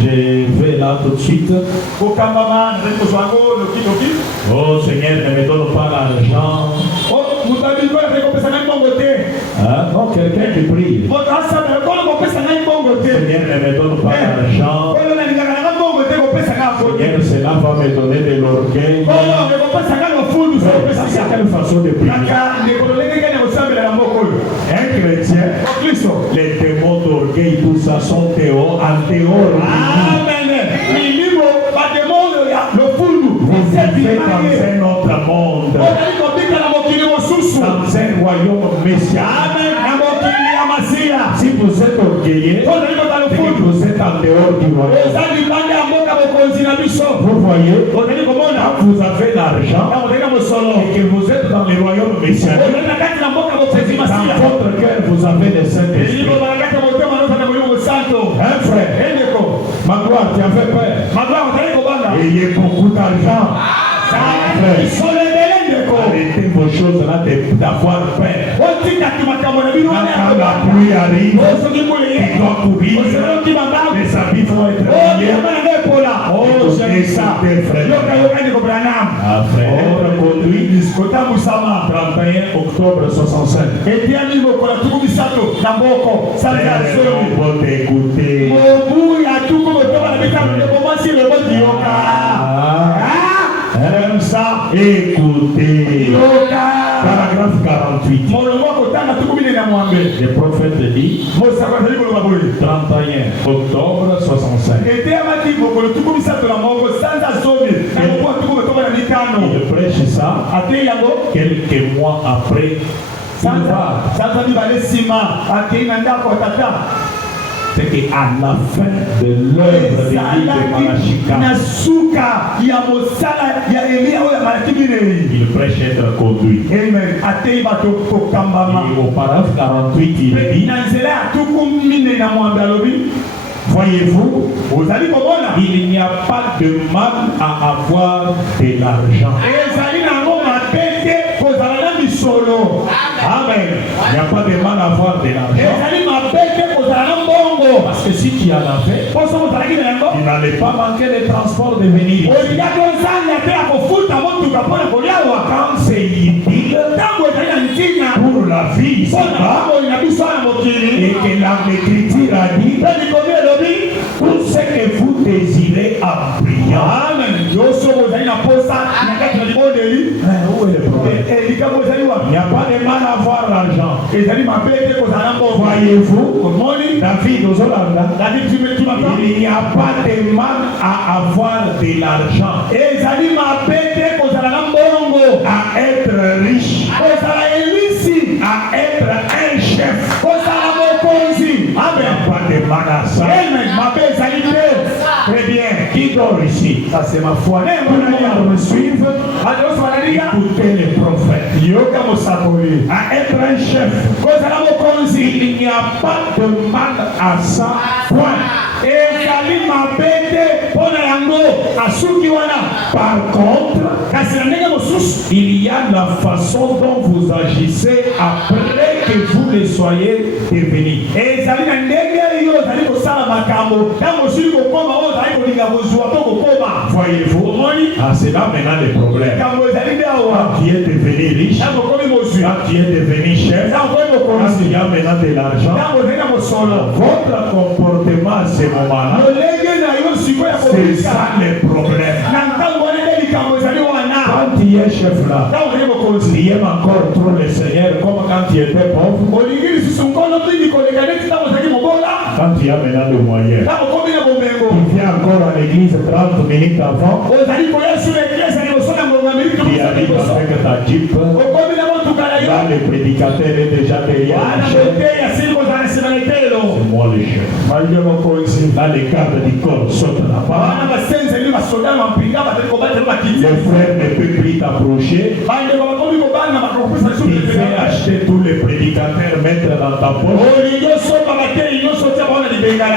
je vais là tout de suite. Oh Seigneur, ne me donne pas l'argent. Non, quelqu'un qui prie. Seigneur, ne me donne pas l'argent. Seigneur, cela va me donner de l'orgueil. C'est quelle façon de prier? Un chrétien, les démons d'orgueil, tout ça sont en dehors. Amen. Vous vivez dans un autre monde, dans un royaume messianique. Si vous êtes orgueilleux, vous êtes en dehors du royaume. Vous voyez, quand vous avez l'argent et que vous êtes dans le royaume messianique, dans votre cœur vous avez le Saint-Esprit. Un frère, ma gloire, tu as fait peur. Ayez beaucoup d'argent. Arrêtez vos choses là d'avoir peur. Quand la pluie arrive, il doit courir. Les habits vont être mouillés. Écoutez ça, frère. Frère, conduit 31 octobre 65. On va t'écouter. Aime ça, écoutez. Paragraphe 48. 48. Le prophète dit 31 octobre 65. Il prêche ça quelques mois après. C'est qu'à la fin de l'œuvre de l'île de Malachika, il prêche être conduit. Et au paragraphe 48, il dit, voyez-vous, il n'y a pas de mal à avoir de l'argent. Amen. Il n'y a pas de mal à avoir de l'argent. Parce que si tu en as fait, il n'allait pas manquer de transport de venir. Quand c'est utile pour la vie ici-bas, et que l'Écriture a dit, tout ce que vous désirez en priant. Amen. Où est le problème? Il n'y a pas de mal à avoir l'argent. Voyez-vous, David aux Hollandais, il n'y a pas de mal à avoir de l'argent. À être riche, à être un chef. Amen. Pas de mal à ça. Très bien. Qui dort ici? Ça c'est ma foi. On me suivre. Écoutez les prophètes. À être un chef. Il n'y a pas de mal à ça. Point. Par contre, il y a la façon dont vous agissez après que vous le soyez devenus. Voyez-vous, c'est là maintenant le problème. Quand tu es devenu riche, quand tu es devenu chef, quand il y a maintenant de l'argent, votre comportement à ce moment-là, c'est ça le problème. Quand tu es chef là, tu aimes encore trop le Seigneur comme quand tu étais pauvre. Quand tu as maintenant le moyen, tu viens encore à l'église 30 minutes avant, tu arrives avec ta jeep, là le prédicateur est déjà derrière. C'est moi le chef. Là les gardes du corps sautent là-bas. Le frère ne peut plus t'approcher. Il fait acheter tous les prédicateurs, mettre dans ta poche.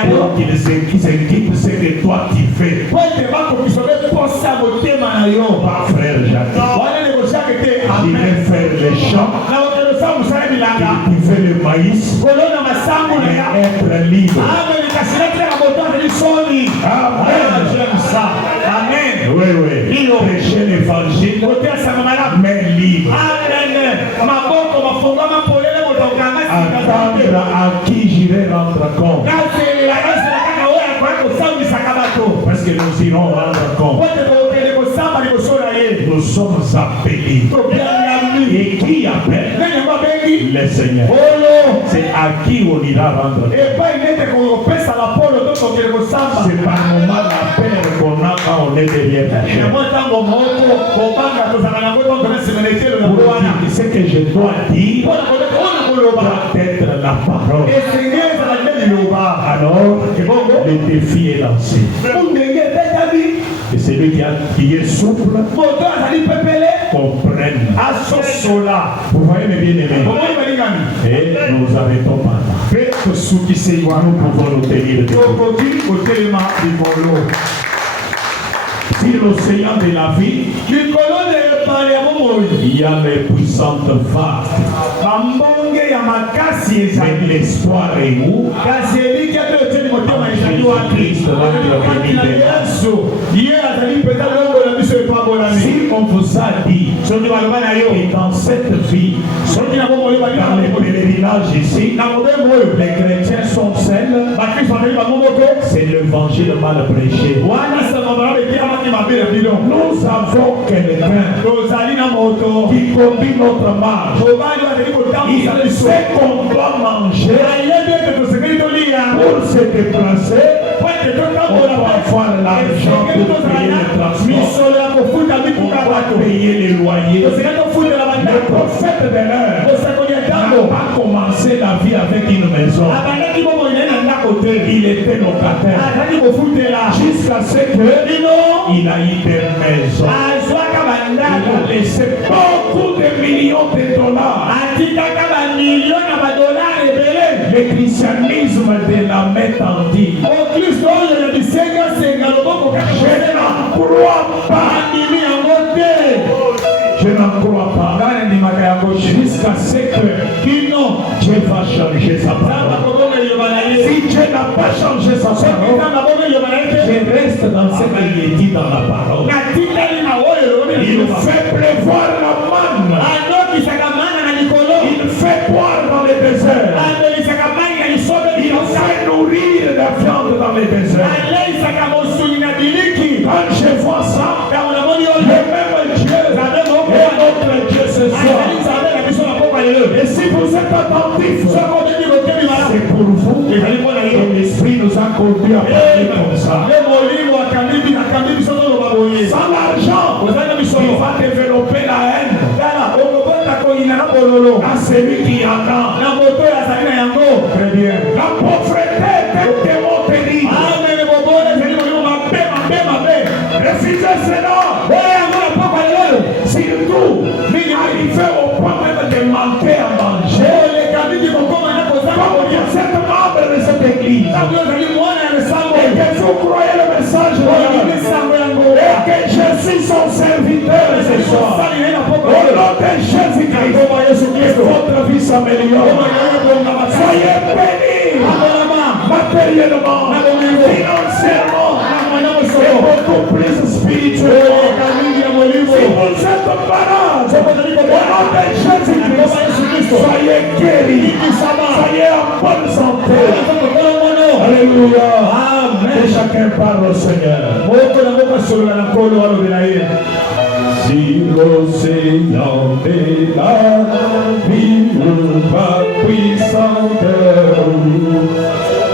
Pour qu'ils s'inquiètent ce que toi tu fais. Pas frère Jacques. Il vient faire les champs. Il fait le maïs. Et être libre. Amen. J'aime ça. Amen. Oui. Prêcher l'évangile. Mais libre. Attendre à qui j'irai rendre compte. Parce que nous irons rendre compte. Nous sommes appelés. Et qui appelle? Le Seigneur. C'est à qui on ira rendre compte. C'est par moment l'appel qu'on a quand on est derrière la chair. Ce que je dois dire doit être la parole. Alors, le défi est lancé. Et celui qui est souple comprenne. Vous voyez mes bien-aimés. Et nous arrêtons par là. Nous pouvons nous tenir debout. Si l'océan de la vie, il y a les puissantes vagues. Mais l'espoir est où? Jésus-Christ, notre béni. Si on vous a dit que dans cette vie, dans les pèlerinages ici, les chrétiens sont seuls, c'est l'évangile mal prêché. Nous avons quelqu'un qui conduit notre marche. Il sait qu'on doit manger pour se déplacer. On doit avoir l'argent pour payer le transport. On doit payer les loyers. Le prophète de l'heure n'a pas commencé la vie avec une maison. Il était locataire. Jusqu'à ce qu'il a eu des maisons. Il a laissé beaucoup de millions de dollars. Le christianisme de la métendie. Je n'en crois pas. Je n'en crois pas. Jusqu'à ce que Dieu va changer sa parole. Si Dieu n'a pas changé sa parole, je reste dans ce qu'il est dit dans la parole. Il fait pleuvoir la manne. Il fait boire dans les déserts. Il fait nourrir la viande dans les déserts. Quand je vois ça, le même Dieu est notre Dieu ce soir. Et si vous êtes attentifs, c'est pour vous que l'Esprit nous a conduits à parler comme ça. Sans l'argent, il va développer la haine à celui qui en a. Très bien. La pauvreté est démontrée. Refusez cela. Surtout, arriver au point même de manquer à manger. Comme il y a cette membre de cette église. Et que vous croyez le message et que je suis son serviteur ce soir. Au nom de Jésus-Christ, que votre vie s'améliore. Soyez bénis matériellement, financièrement et beaucoup plus spirituellement. Si vous êtes malade, au nom de Jésus-Christ, soyez guéris, soyez en bonne santé. Alléluia. Amen. Et chacun parle au Seigneur. Si l'océan de la vie va puissante,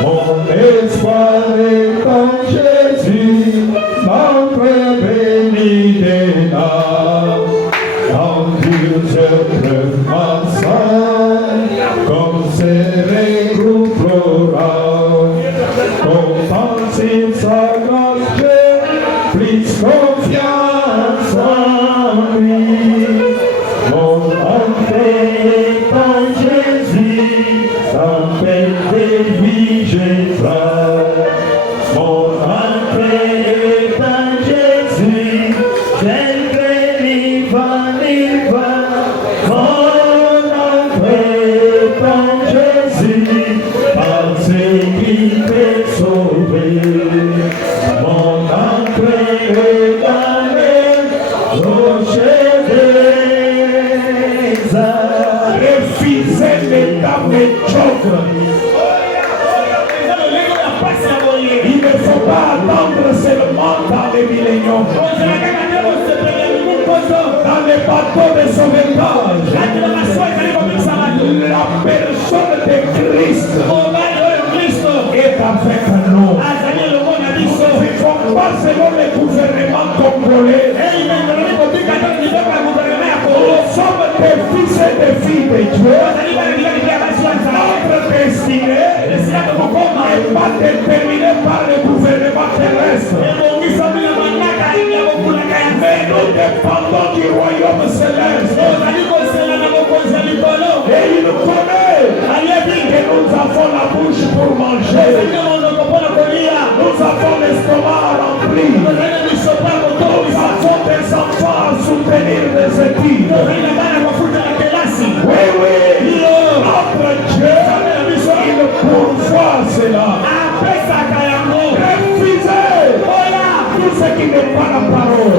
mon espoir est en Jésus, notre béni des âmes. Quand Dieu se prépare comme se regroupera, compenser sa grâce, plus confiance en lui. Mon entrée est en Jésus, dans peine de vie je frappe. Mon entrée est en Jésus, j'entre il va. Mon entrée est en Jésus, parce qu'il peut sauver. Mon entrée est dans les rochers des arts. Refusez l'état médiocre. Il ne faut pas attendre seulement dans les milléniums, dans les bateaux de sauvetage. La personne de Christ est avec nous. Nous ne vivons pas selon le gouvernement congolais. Nous sommes des fils et des filles de Dieu. Notre destinée n'est pas déterminée par le gouvernement terrestre. Mais nous dépendons du royaume céleste. Et il nous connaît que nous avons la bouche pour manger. Nous avons l'estomac rempli. Nous avons des enfants à soutenir des études. Oui. Notre Dieu, il pourvoit cela. Refusez tout ce qui n'est pas la parole.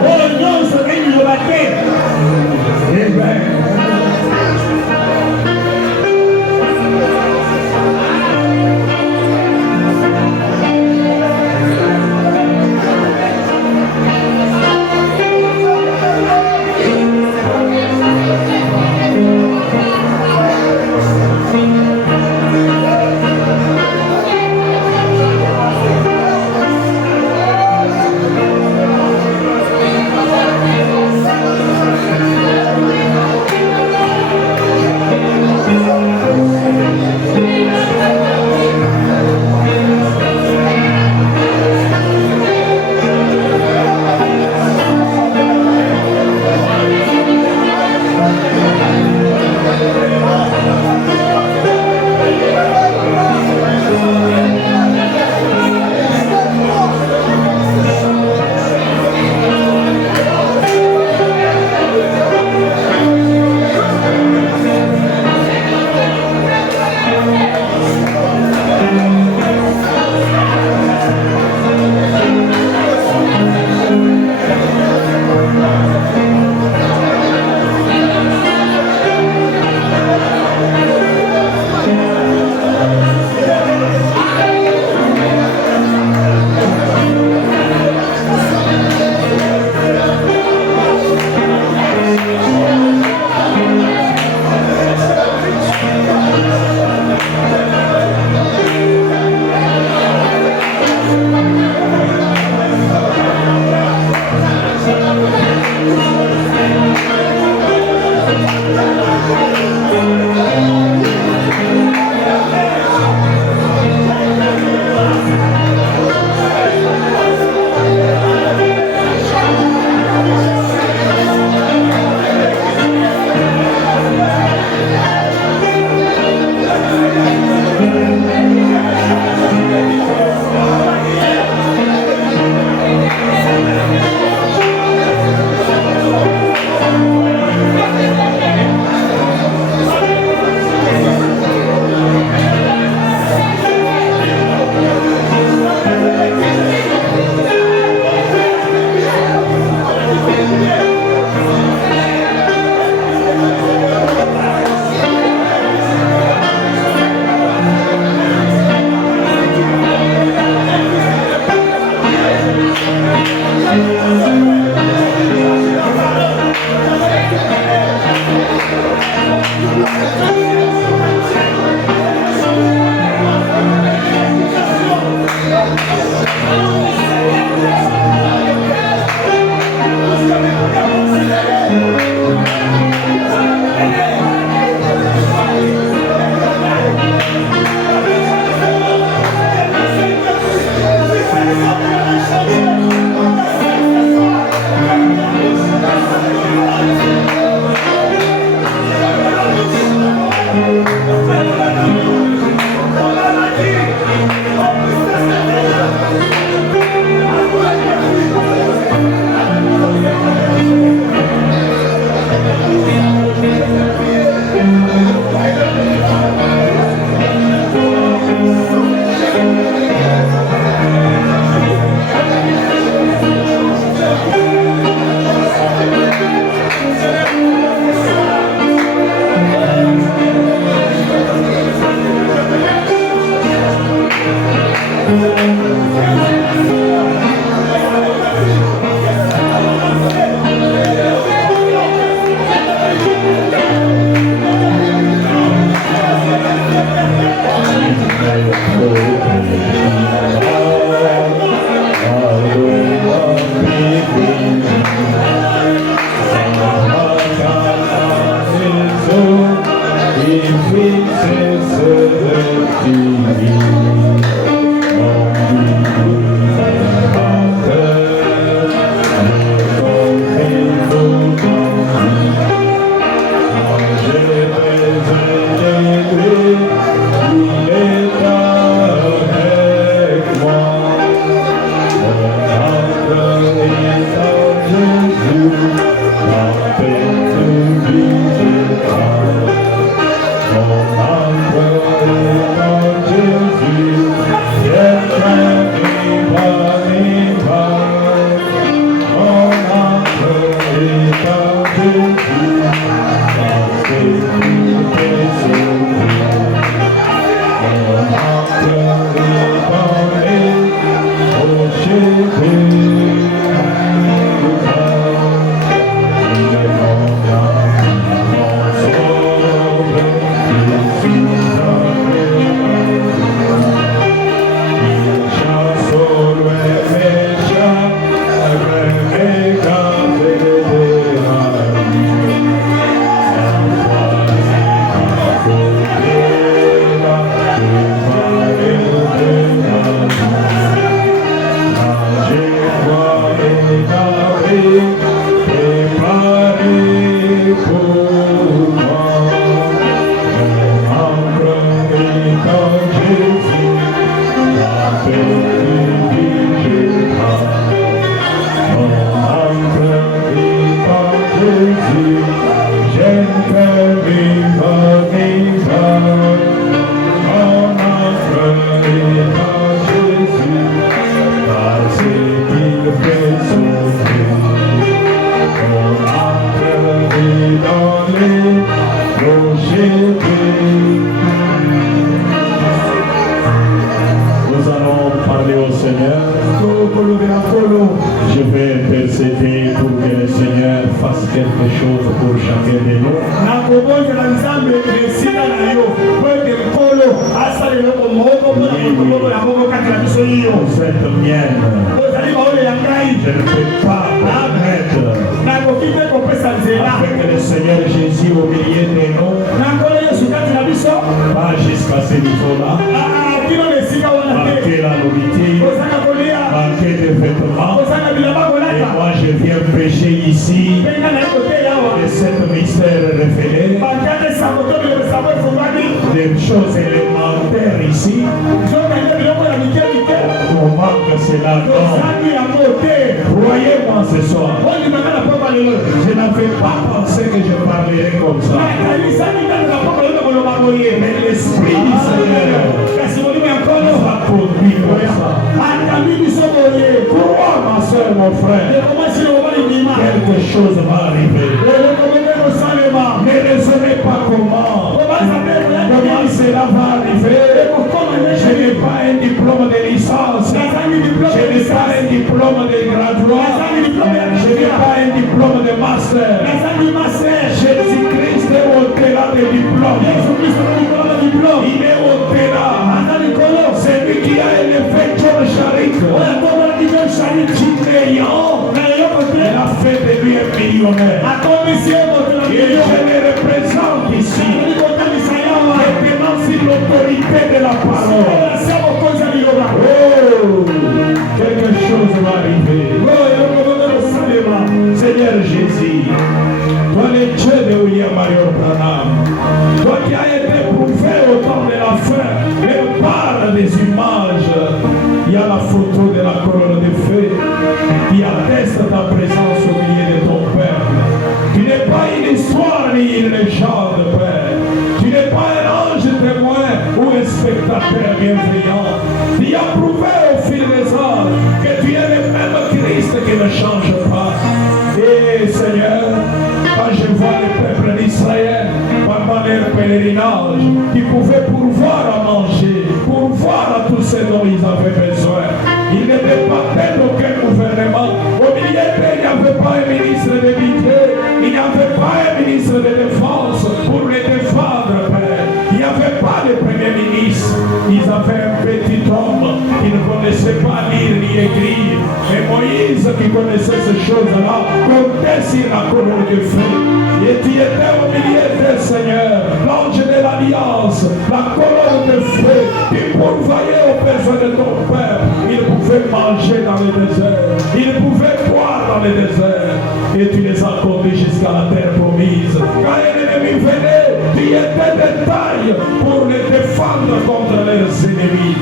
Et tu étais au milieu des Seigneur, l'ange de la l'alliance, la colonne de feu qui pourvoyait aux besoins de ton peuple. Ils pouvaient manger dans le désert, ils pouvaient boire dans le désert, et tu les as conduits jusqu'à la terre promise. Quand l'ennemi venait, tu étais de taille pour les défendre contre leurs ennemis.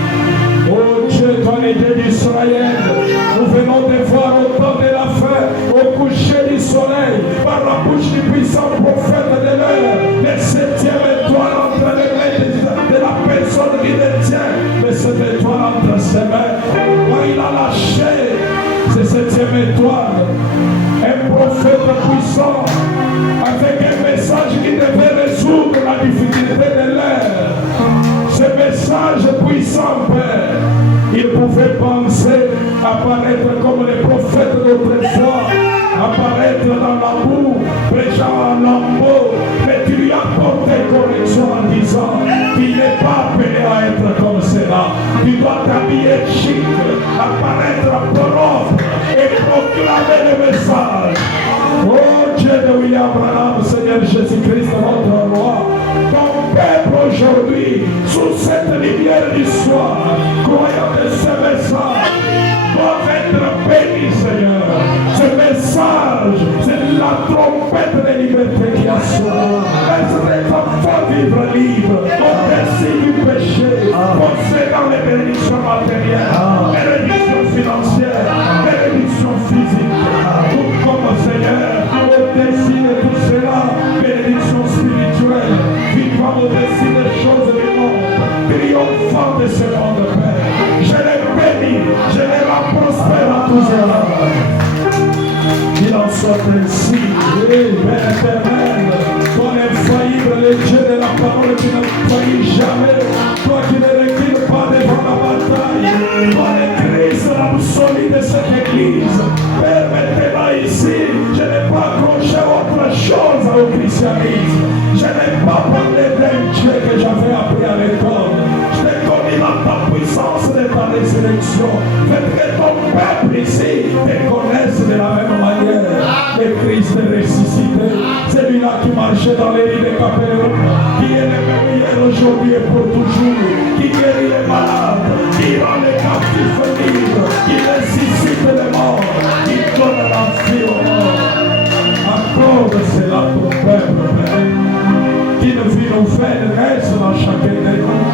Oh Dieu, toi l'État d'Israël, nous venons de voir au temps de la fin, au coucher du soleil, par la bouche du puissant prophète de l'heure, le 7e étoile entre les mains de la personne qui détient, mais cette étoile entre ses mains, quand il a lâché cette 7e étoile, un prophète puissant, avec un message qui devait résoudre la difficulté de l'heure. Ce message puissant, Père, il pouvait penser apparaître comme les prophètes d'autrefois, apparaître dans la boue, prêchant un lambeau, mais tu lui as porté correction en disant qu'il n'est pas appelé à être comme cela. Tu dois t'habiller chic, apparaître propre et proclamer le message. Oh Dieu de William Branham, Seigneur Jésus-Christ, notre roi, ton peuple aujourd'hui, sous cette lumière du soir, croyant que ce message doit être béni, Seigneur. Ce message, c'est la trompette de liberté qui a sonné. Laisse les enfants vivre libres, au-dessus du péché, possédant les bénédictions matérielles, bénédictions financières, bénédictions physiques. Tout comme Seigneur, au-dessus de tout cela, bénédictions spirituelles, vivant au-dessus des choses du monde, triomphant de ce monde, Père. Je les bénis, je les rends prospères à tous et à qu'il en soit ainsi. Père éternel, toi l'infaillible, le Dieu de la parole qui ne faillit jamais, toi qui ne recules pas devant la bataille, toi le Christ l'absolu de cette église. Permettez-moi ici, je n'ai pas accroché autre chose au christianisme. Je n'ai pas parlé d'un Dieu que j'avais appris à l'école. Je t'ai connu dans ta puissance de ta résurrection. Faites que ton peuple ici te connaisse de la même manière. Le Christ est ressuscité, celui-là qui marchait dans les rues de Capernaum, qui est le même hier, aujourd'hui et pour toujours, qui guérit les malades, qui rend les captifs libres, qui ressuscite les morts, qui donne la vie aux morts. Accorde cela ton peuple, Père, qu'une vie nouvelle naisse dans chacun de nous,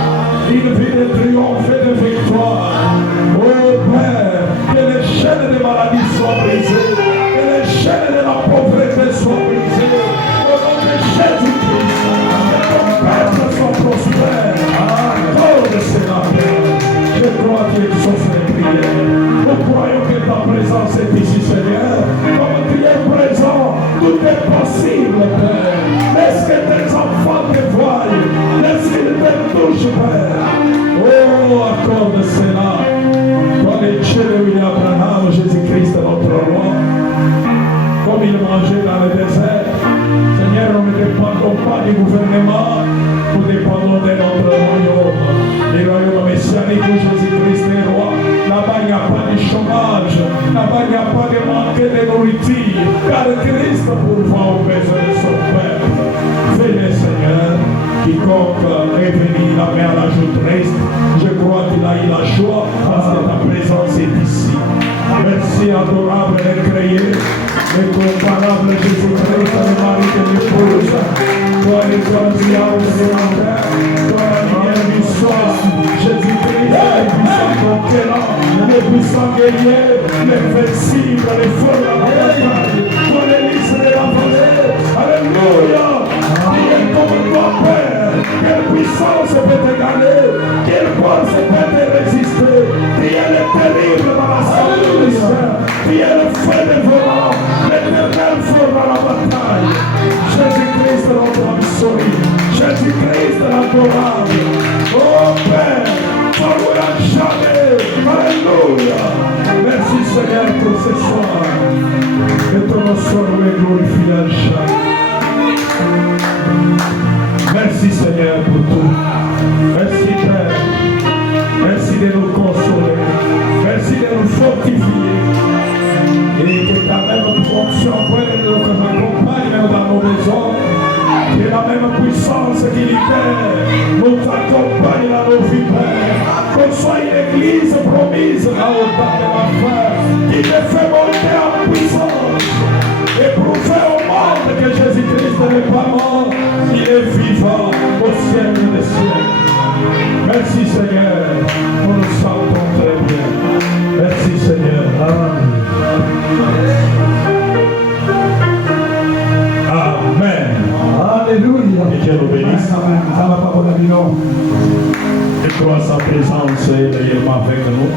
une vie de triomphe et de victoire. Oh Père, que les chaînes des maladies soient brisées, que les chaînes de la pauvreté soient brisées. Au nom de Jésus-Christ, que ton peuple soit prospère. Accorde cela, Père. Je crois qu'il exauce les prières. Nous croyons que ta présence est ici, Seigneur. Comme tu es présent, tout est possible, Père. Laisse que tes enfants te voient. Laisse qu'ils te touchent, Père. Oh, accorde cela. Toi, le Dieu de William Branham, Jésus-Christ, notre roi. Comme il mangeait dans le désert, Seigneur, nous ne dépendons pas du gouvernement, nous dépendons de notre royaume. Le royaume messianique où Jésus-Christ est roi. Là-bas, il n'y a pas de chômage, là-bas, il n'y a pas de manque de nourriture, car Christ pourvoit aux besoins de son peuple. Venez, Seigneur, quiconque est venu la main à la joue triste, je crois qu'il a eu la joie parce que ta présence est ici. Merci, adorable et créé, incomparable Jésus-Christ, le mari de l'épouse. Toi, les enviables de la terre, toi, la lumière du soir, Jésus-Christ, le puissant conquérant, le puissant guerrier, l'invincible, le fort de la bataille, toi, l'hélice de la vallée. Alléluia! Priez comme toi, Père. Quelle puissance peut te gagner? Quelle force peut te résister? Tu es le terrible dans la salle. Tu es le feu dévorant. L'éternel fera la bataille. Jésus-Christ notre absolu. Jésus-Christ l'adorable. Oh Père, sois à jamais. Alléluia. Merci Seigneur pour ce soir. Que ton nom soit loué et glorifié à jamais. Merci Seigneur pour tout. Merci Père. Merci de nous consoler. Merci de nous fortifier. Et que ta même fonction nous accompagne dans nos maisons. Que la même puissance qui libère promise à autant de ma frère, qui me fait monter en puissance et prouver au monde que Jésus-Christ n'est pas mort, il est vivant au siècle des siècles. Merci Seigneur, nous nous sentons très bien. Merci Seigneur. Amen. Alléluia. Que Dieu nous bénisse. Et crois sa présence réellement avec nous.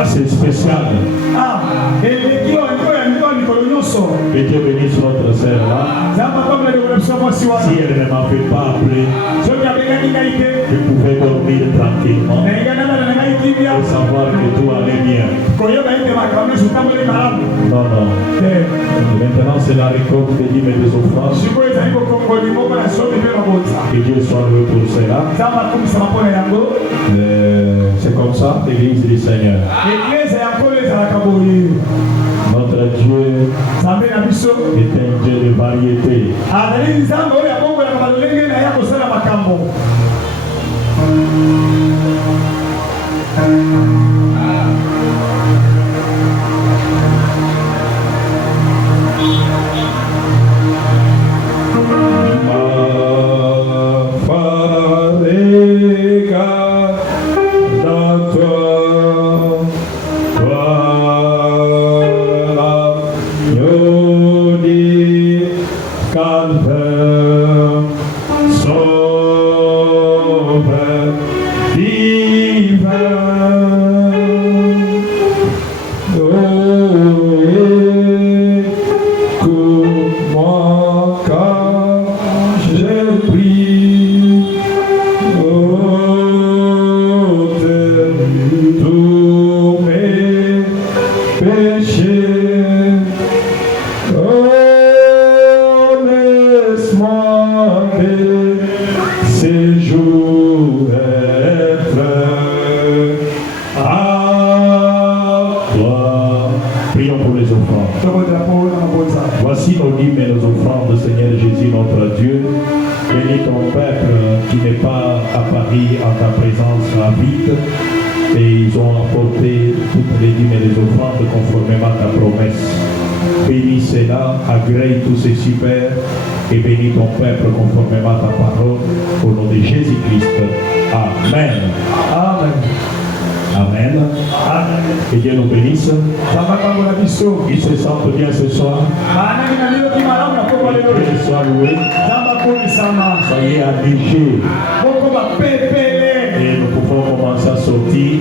Assez spécial. Que Dieu bénisse notre sœur là. Si elle ne m'avait pas appelé, je pouvais dormir tranquillement et savoir que tout allait bien. Non, non. Maintenant, c'est la récolte des dîmes et des offrandes. Que Dieu soit loué pour cela. C'est comme ça, l'église du Seigneur. Notre Dieu est un Dieu de variété. Voici nos dîmes et nos offrandes, Seigneur Jésus, notre Dieu. Bénis ton peuple qui n'est pas à Paris en ta présence vite. Et ils ont apporté toutes les dîmes et les offrandes conformément à ta promesse. Bénis cela, agrée tout ceci, Père, et bénis ton peuple conformément à ta parole. Au nom de Jésus-Christ. Amen. Amen. Amen. Que Dieu nous bénisse. Ils se sentent bien ce soir. Que Dieu soit loué. Soyez allégés. Et nous pouvons commencer à sortir.